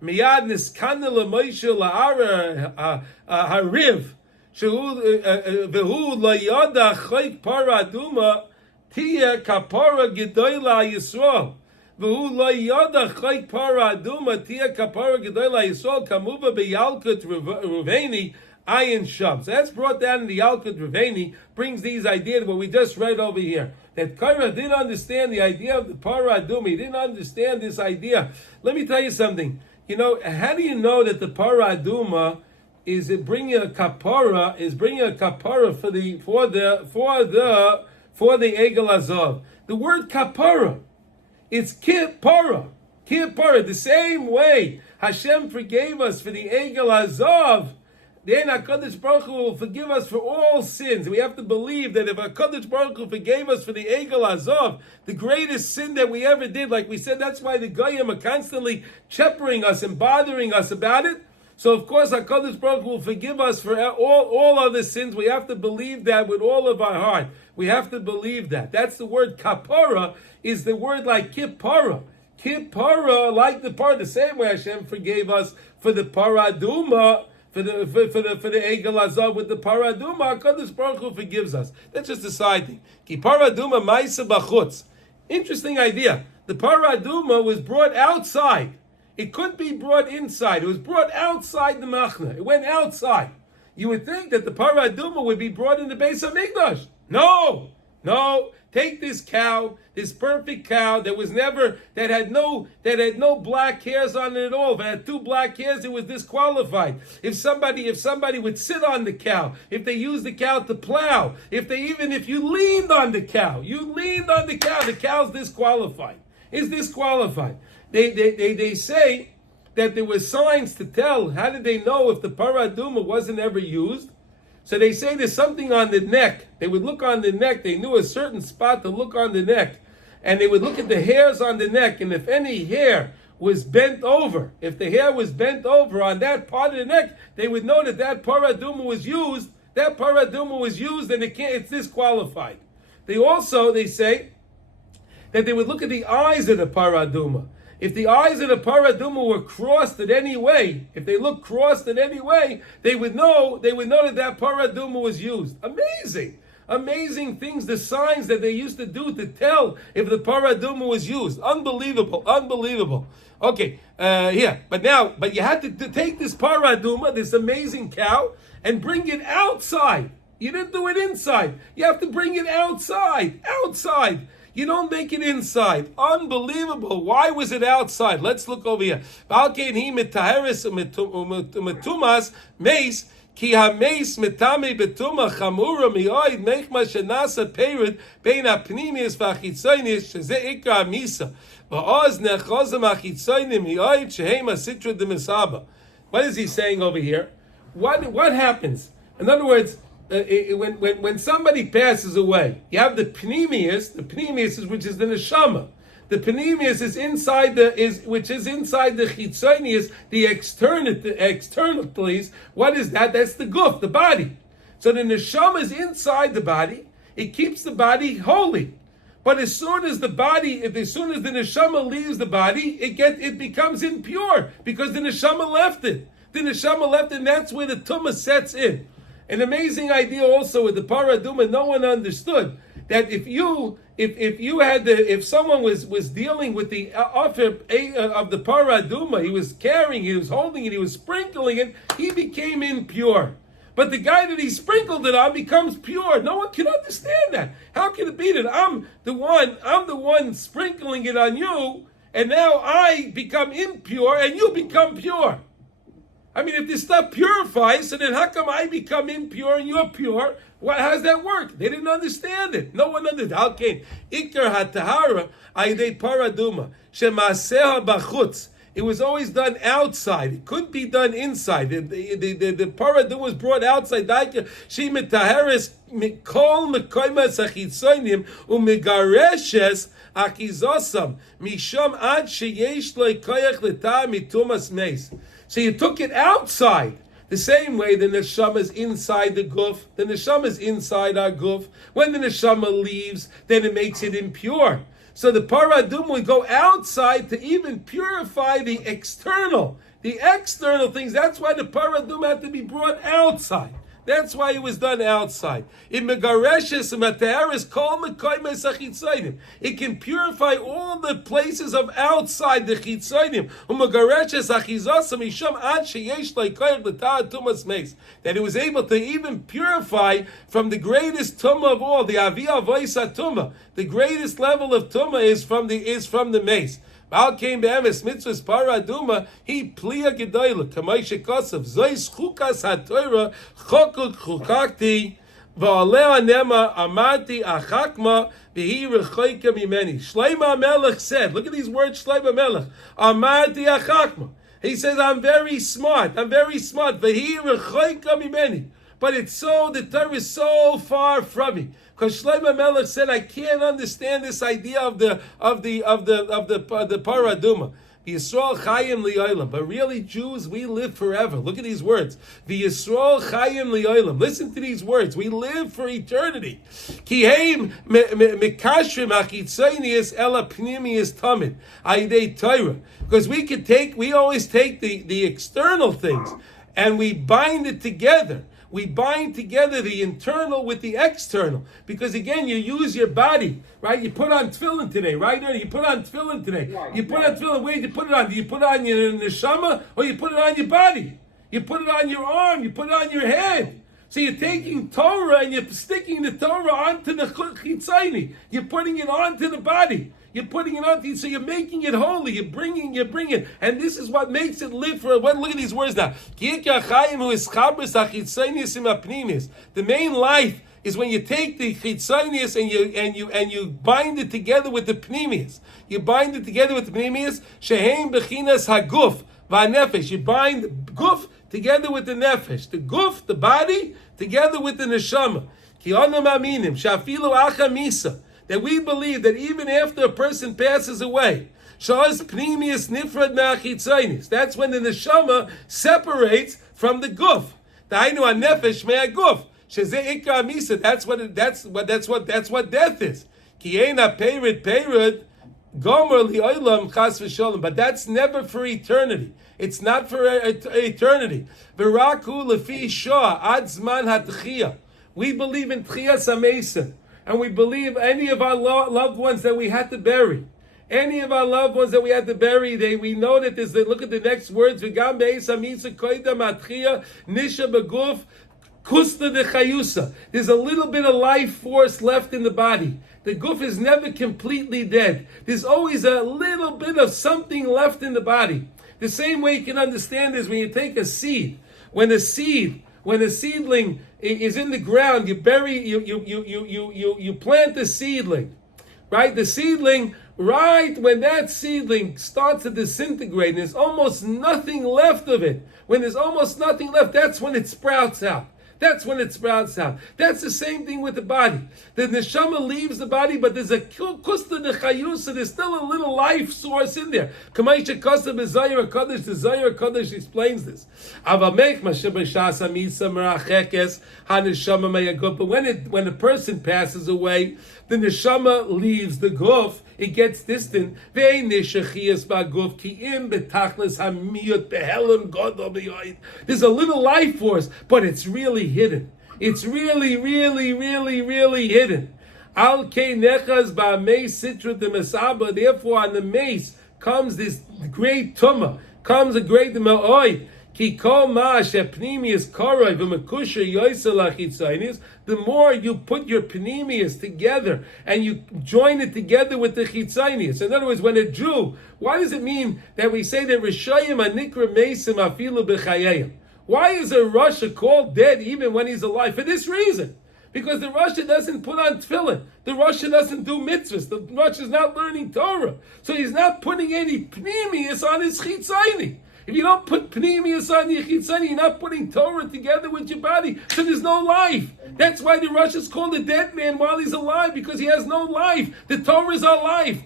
Miyad niskana l'Moshe la'ara hariv. V'hu la'yada chayk Parah Adumah tia kapara gedoyla Yisrael. V'hu la'yada chayk Parah Adumah tia kapara gedoyla Yisrael kamuva b'yalkut Ruveni ayin sham. So that's brought down in the Yalkut Ruveni, brings these ideas what we just read over here. That Korah didn't understand the idea of the Parah Adumah. He didn't understand this idea. Let me tell you something. How do you know that the Parah Adumah is bringing a kapara for the Egel Azov? The word kapara, it's kipara, the same way Hashem forgave us for the Egel Azov. Then HaKadosh Baruch Hu will forgive us for all sins. We have to believe that if HaKadosh Baruch Hu forgave us for the Egel Azov, the greatest sin that we ever did, like we said, that's why the Goyim are constantly cheppering us and bothering us about it. So of course HaKadosh Baruch Hu will forgive us for all other sins. We have to believe that with all of our heart. We have to believe that. That's the word kapara, is the word like kippara. Kippara, like the part, the same way Hashem forgave us for the Parah Adumah, for the Egel Azov with the Parah Adumah, HaKadosh Baruch Hu forgives us. That's just a side thing. Ki Parah Adumah ma'isa b'chutz. Interesting idea. The Parah Adumah was brought outside. It couldn't be brought inside. It was brought outside the Machna. It went outside. You would think that the Parah Adumah would be brought in the Beis HaMikdash. No. Take this cow, this perfect cow that had no black hairs on it at all. If it had 2 black hairs, it was disqualified. If somebody would sit on the cow, if they used the cow to plow, if you leaned on the cow, the cow's disqualified. It's disqualified. They say that there were signs to tell. How did they know if the Parah Adumah wasn't ever used? So they say there's something on the neck. They would look on the neck. They knew a certain spot to look on the neck. And they would look at the hairs on the neck. And if any hair was bent over, if the hair was bent over on that part of the neck, they would know that Parah Adumah was used. That Parah Adumah was used and it's disqualified. They say that they would look at the eyes of the Parah Adumah. If the eyes of the Parah Adumah were crossed in any way, if they looked crossed in any way, they would know that Parah Adumah was used. Amazing things, the signs that they used to do to tell if the Parah Adumah was used. Unbelievable. Okay, but you had to take this Parah Adumah, this amazing cow, and bring it outside. You didn't do it inside. You have to bring it outside. You don't make it inside. Unbelievable. Why was it outside? Let's look over here. Mace. Ki ha-meis metame betuma chamura mi'oid mechma shenasa perid bein ha-pnimius v'achitzoinis sheze ikra ha-misa v'oz nechozem ha-chitzoinim mi'oid shehem ha-sitra de-misaba. What is he saying over here? What happens? In other words, when somebody passes away, you have the pnimius, which is the neshama. The panemius is inside which is inside the chitzonius, the external place. What is that? That's the guf, the body. So the neshama is inside the body. It keeps the body holy. But as soon as the neshama leaves the body, it becomes impure because the neshama left it. The neshama left it, and that's where the tumah sets in. An amazing idea also with the Parah Adumah, no one understood that if someone was dealing with the offer of the Parah Adumah, he was carrying, he was holding it, he was sprinkling it, he became impure. But the guy that he sprinkled it on becomes pure. No one can understand that. How can it be that I'm the one sprinkling it on you, and now I become impure and you become pure? I mean, if this stuff purifies, so then how come I become impure and you're pure? How does that work? They didn't understand it. No one understood. How came? Ikar hatahara ayidei Parah Adumah shemaseha bachutz. It was always done outside. It couldn't be done inside. The Parah Adumah was brought outside. She mitaheres kol mekoymas achitzonim umegareshes achizosam misham ad sheyesh lo koyach letah mitumas meis. So you took it outside. The same way the neshama is inside the guf, the neshama is inside our guf. When the neshama leaves, then it makes it impure. So the Parah Adumah would go outside to even purify the external things. That's why the Parah Adumah had to be brought outside. That's why it was done outside. It can purify all the places of outside the chitzonim. That it was able to even purify from the greatest tumah of all, the avi avoisa tumah. The greatest level of tumah is from the mace. Baal came be'emes mitzvahs Parah Adumah, he plia gedoyla, kamay shekosav, zois chukas ha-Torah, chokuk chukakti, v'aleh anema amarti achakma, v'hi rechoyka mimeni. Shlomo HaMelech said, look at these words, Shlomo HaMelech, amarti achakma. He says, I'm very smart, v'hi rechoyka mimeni. But the Torah is so far from me. Because Shlomo HaMelech said, I can't understand this idea of the Parah Adumah. Yisrael chayim li'olam. But really, Jews, we live forever. Look at these words. Yisrael chayim li'olam. Listen to these words. We live for eternity. Ki heim mikashrim achitzonius ela pnimius tamid. Ayidei Torah. Because we always take the external things and we bind it together. We bind together the internal with the external. Because again, you use your body, right? You put on tefillin today, right? You put on tefillin today. You put on tefillin, where do you put it on? Do you put it on your neshama or you put it on your body? You put it on your arm, you put it on your head. So you're taking Torah and you're sticking the Torah onto the chitzoni. You're putting it onto the body. You're putting it on, so you're making it holy. You're bringing, and this is what makes it live for. Look at these words now. The main life is when you take the chitzonius and you bind it together with the pnimius. You bind it together with the pnimius. Shehem bechinas haguf va'nefesh. You bind the guf together with the nefesh. The guf, the body, together with the neshama. Ki anam aminim shafilu acha misa. That we believe that even after a person passes away, that's when the neshama separates from the guf. That's what death is. But that's never for eternity. It's not for eternity. We believe in tchiyas hamesim. And we believe any of our loved ones that we had to bury. We know that look at the next words. There's a little bit of life force left in the body. The guf is never completely dead. There's always a little bit of something left in the body. The same way you can understand is when you take a seed. When a seedling is in the ground, you plant the seedling, right? The seedling, right when that seedling starts to disintegrate, and there's almost nothing left of it. When there's almost nothing left, that's when it sprouts out. That's when it sprouts out. That's the same thing with the body. The neshama leaves the body, but there's a kusta de chayusa. There's still a little life source in there. Kamaisha kasa bezayir kadosh. The Zayir Kadosh explains this. Avamech mashabashas amisa merachekes haneshama mayaguf. But when a person passes away, the neshama leaves the guf. It gets distant. There's a little life force, but it's really hidden. It's really, really, really, really hidden. Therefore, on the mace comes this great tumah, comes a great ma'oi. The more you put your panemius together and you join it together with the chitzonius. In other words, when a Jew, why does it mean that we say that Rishayim anikra mesim afilu b'chayayim? Why is a Rasha called dead even when he's alive? For this reason. Because the Rasha doesn't put on tefillin. The Rasha doesn't do mitzvahs. The Rasha is not learning Torah. So he's not putting any panemius on his chitzoni. If you don't put Pneumius on your chitzani, you're not putting Torah together with your body, so there's no life. That's why the Rosh is called a dead man while he's alive, because he has no life. The Torah is our life.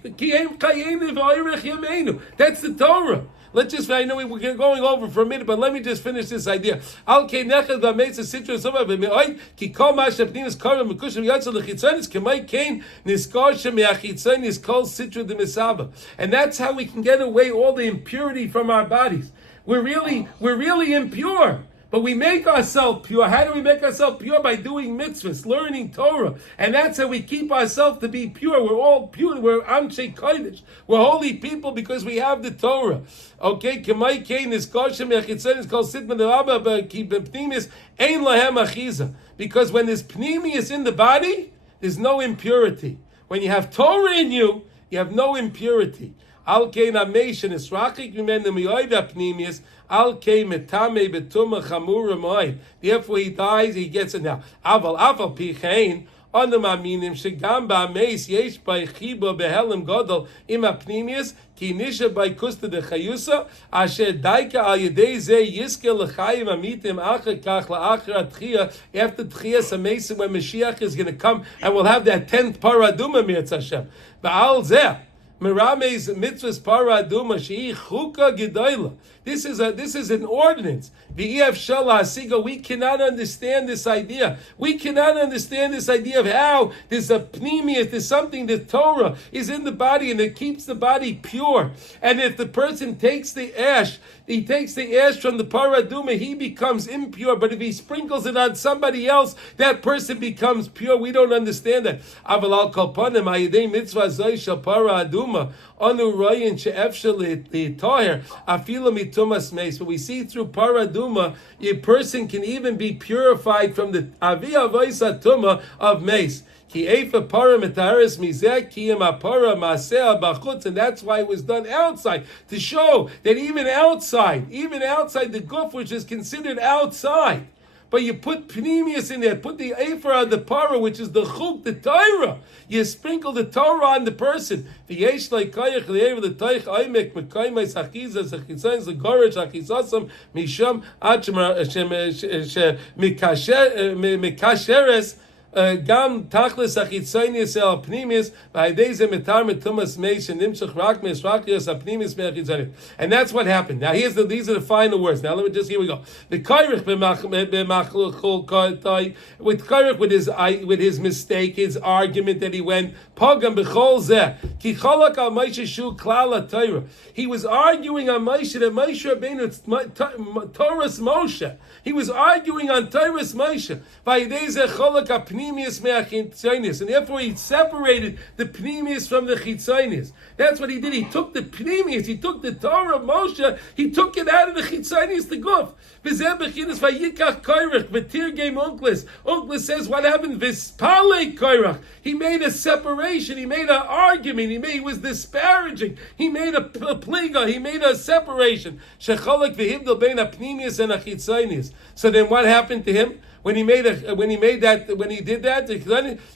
That's the Torah. I know we're going over for a minute, but let me just finish this idea. And that's how we can get away all the impurity from our bodies. We're really impure. But we make ourselves pure. How do we make ourselves pure? By doing mitzvahs, learning Torah. And that's how we keep ourselves to be pure. We're all pure. We're Amshei Kodesh. We're holy people because we have the Torah. Okay? K'may kein is koshem yachitzon is called sitman derabba b'pnimis ein lahem achiza. Because when there's pnimius in the body, there's no impurity. When you have Torah in you, you have no impurity. Al kein ameish and esrachik mimen nemiyoida pnimius. Al metame betuma chamura moed. Therefore he dies, he gets it now. Aval pichein anam aminim shegam ba'ameis yesh by chiba behelim gadol im apnimius ki nisha by kusta de chayusa asher daika al yedei ze yiske l'chayim amitim acher kach la'acher atchia. After tchias amesim, when Mashiach is going to come and we'll have that 10th Parah Adumah mirtz Hashem. Ba'al zeh Merame's mitzvahs Parah Adumah shehi chuka gedoyla. This is an ordinance. We cannot understand this idea. We cannot understand this idea of how there's a pneumius, there's something that Torah is in the body and it keeps the body pure. And if the person takes the ash, he takes the ash from the Parah Adumah, he becomes impure. But if he sprinkles it on somebody else, that person becomes pure. We don't understand that. Avalal kalpanim ayidei mitzvah zoy shel Parah Adumah anu royin she'efshel l'toher afila mitumas meis. But we see through Parah Adumah, a person can even be purified from the avi avoisa tumah of meis. And that's why it was done outside, to show that even outside the guf, which is considered outside, but you put pneumius in there, put the Ephah on the Parah, which is the chuk, the Torah. You sprinkle the Torah on the person. Gam tachlis achitzonius el pnimis v'haydei metar metumas meish and nimshach rak meisrakios apnimis me'achitzonius. And that's what happened. Now these are the final words. Now here we go. The Korach with Korach with his mistake, his argument that he went pogam b'chol zeh ki cholak al Moshe shu klal Torah. He was arguing on Moshe that Moshe Rabbeinu Torah's Moshe. He was arguing on Torah's Moshe. V'haydei cholak apnimis. And therefore he separated the pneumius from the chitzonius. That's what he did. He took the pneumius, he took the Torah of Moshe, he took it out of the chitzonius, the guf. Uncles says what happened? Vispale Korach. He made a separation, he made an argument, he was disparaging, he made a pliga, he made a separation. So then what happened to him? when he did that,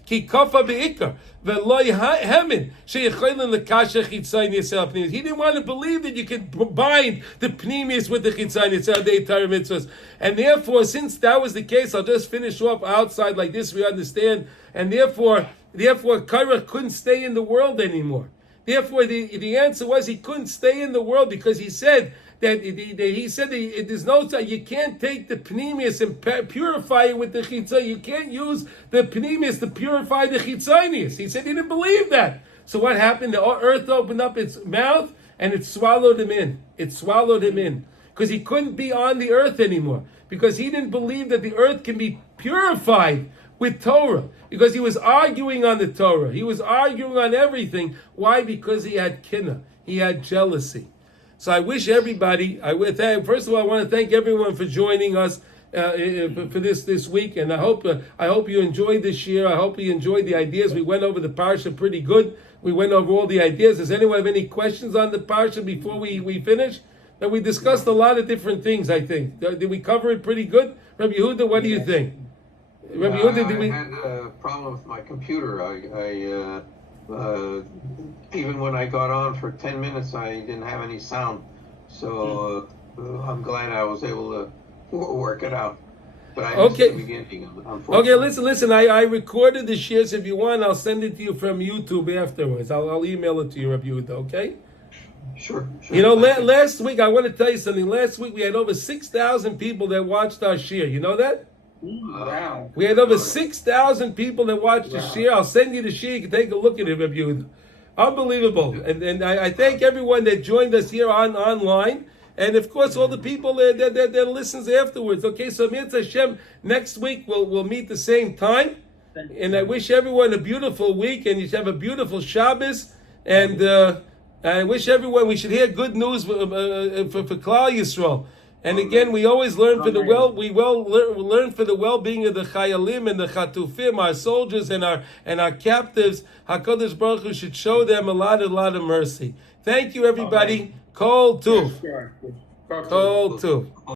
ki kofa beikar veloy hemin sheyicholim lekasher chitzayin yisrael pnimis. He didn't want to believe that you could bind the pnimis with the chitzayin yisrael the Torah mitzvahs, and therefore, since that was the case, I'll just finish off outside like this. We understand, and therefore, Korach couldn't stay in the world anymore. Therefore, the answer was he couldn't stay in the world because he said that there's no, you can't take the pneumius and purify it with the chitzai. You can't use the pneumius to purify the chitzonius. He said he didn't believe that. So what happened? The earth opened up its mouth and it swallowed him in. It swallowed him in because he couldn't be on the earth anymore because he didn't believe that the earth can be purified with Torah, because he was arguing on the Torah. He was arguing on everything. Why? Because he had kinna. He had jealousy. So I wish everybody, first of all, I want to thank everyone for joining us for this week, and I hope you enjoyed this year. I hope you enjoyed the ideas. We went over the Parsha pretty good. We went over all the ideas. Does anyone have any questions on the Parsha before we finish? Now, we discussed a lot of different things, I think. Did we cover it pretty good? Rabbi Yehuda, what do you think? Rabbi Yehuda, I had a problem with my computer. I even when I got on for 10 minutes, I didn't have any sound. So I'm glad I was able to work it out. But I missed the beginning, unfortunately. Okay, listen. I recorded the shares. If you want, I'll send it to you from YouTube afterwards. I'll email it to you, Rabbi Yehuda, okay? Sure. You know, last week, I want to tell you something. Last week, we had over 6,000 people that watched our share. You know that? Wow. We had over 6,000 people that watched the share. I'll send you the share. You can take a look at it, Rabbi Yehuda. Unbelievable. And I thank everyone that joined us here online. And of course, all the people that listens afterwards. Okay, so Mitzvah Hashem, next week we'll meet the same time. And I wish everyone a beautiful week, and you should have a beautiful Shabbos. And I wish everyone, we should hear good news for Klal Yisrael. And again, we always learn for the learn for the well-being of the Chayalim and the Chatufim, our soldiers and our captives. HaKadosh Baruch Hu should show them a lot of mercy. Thank you, everybody. Kol Tuv. Kol Tuv.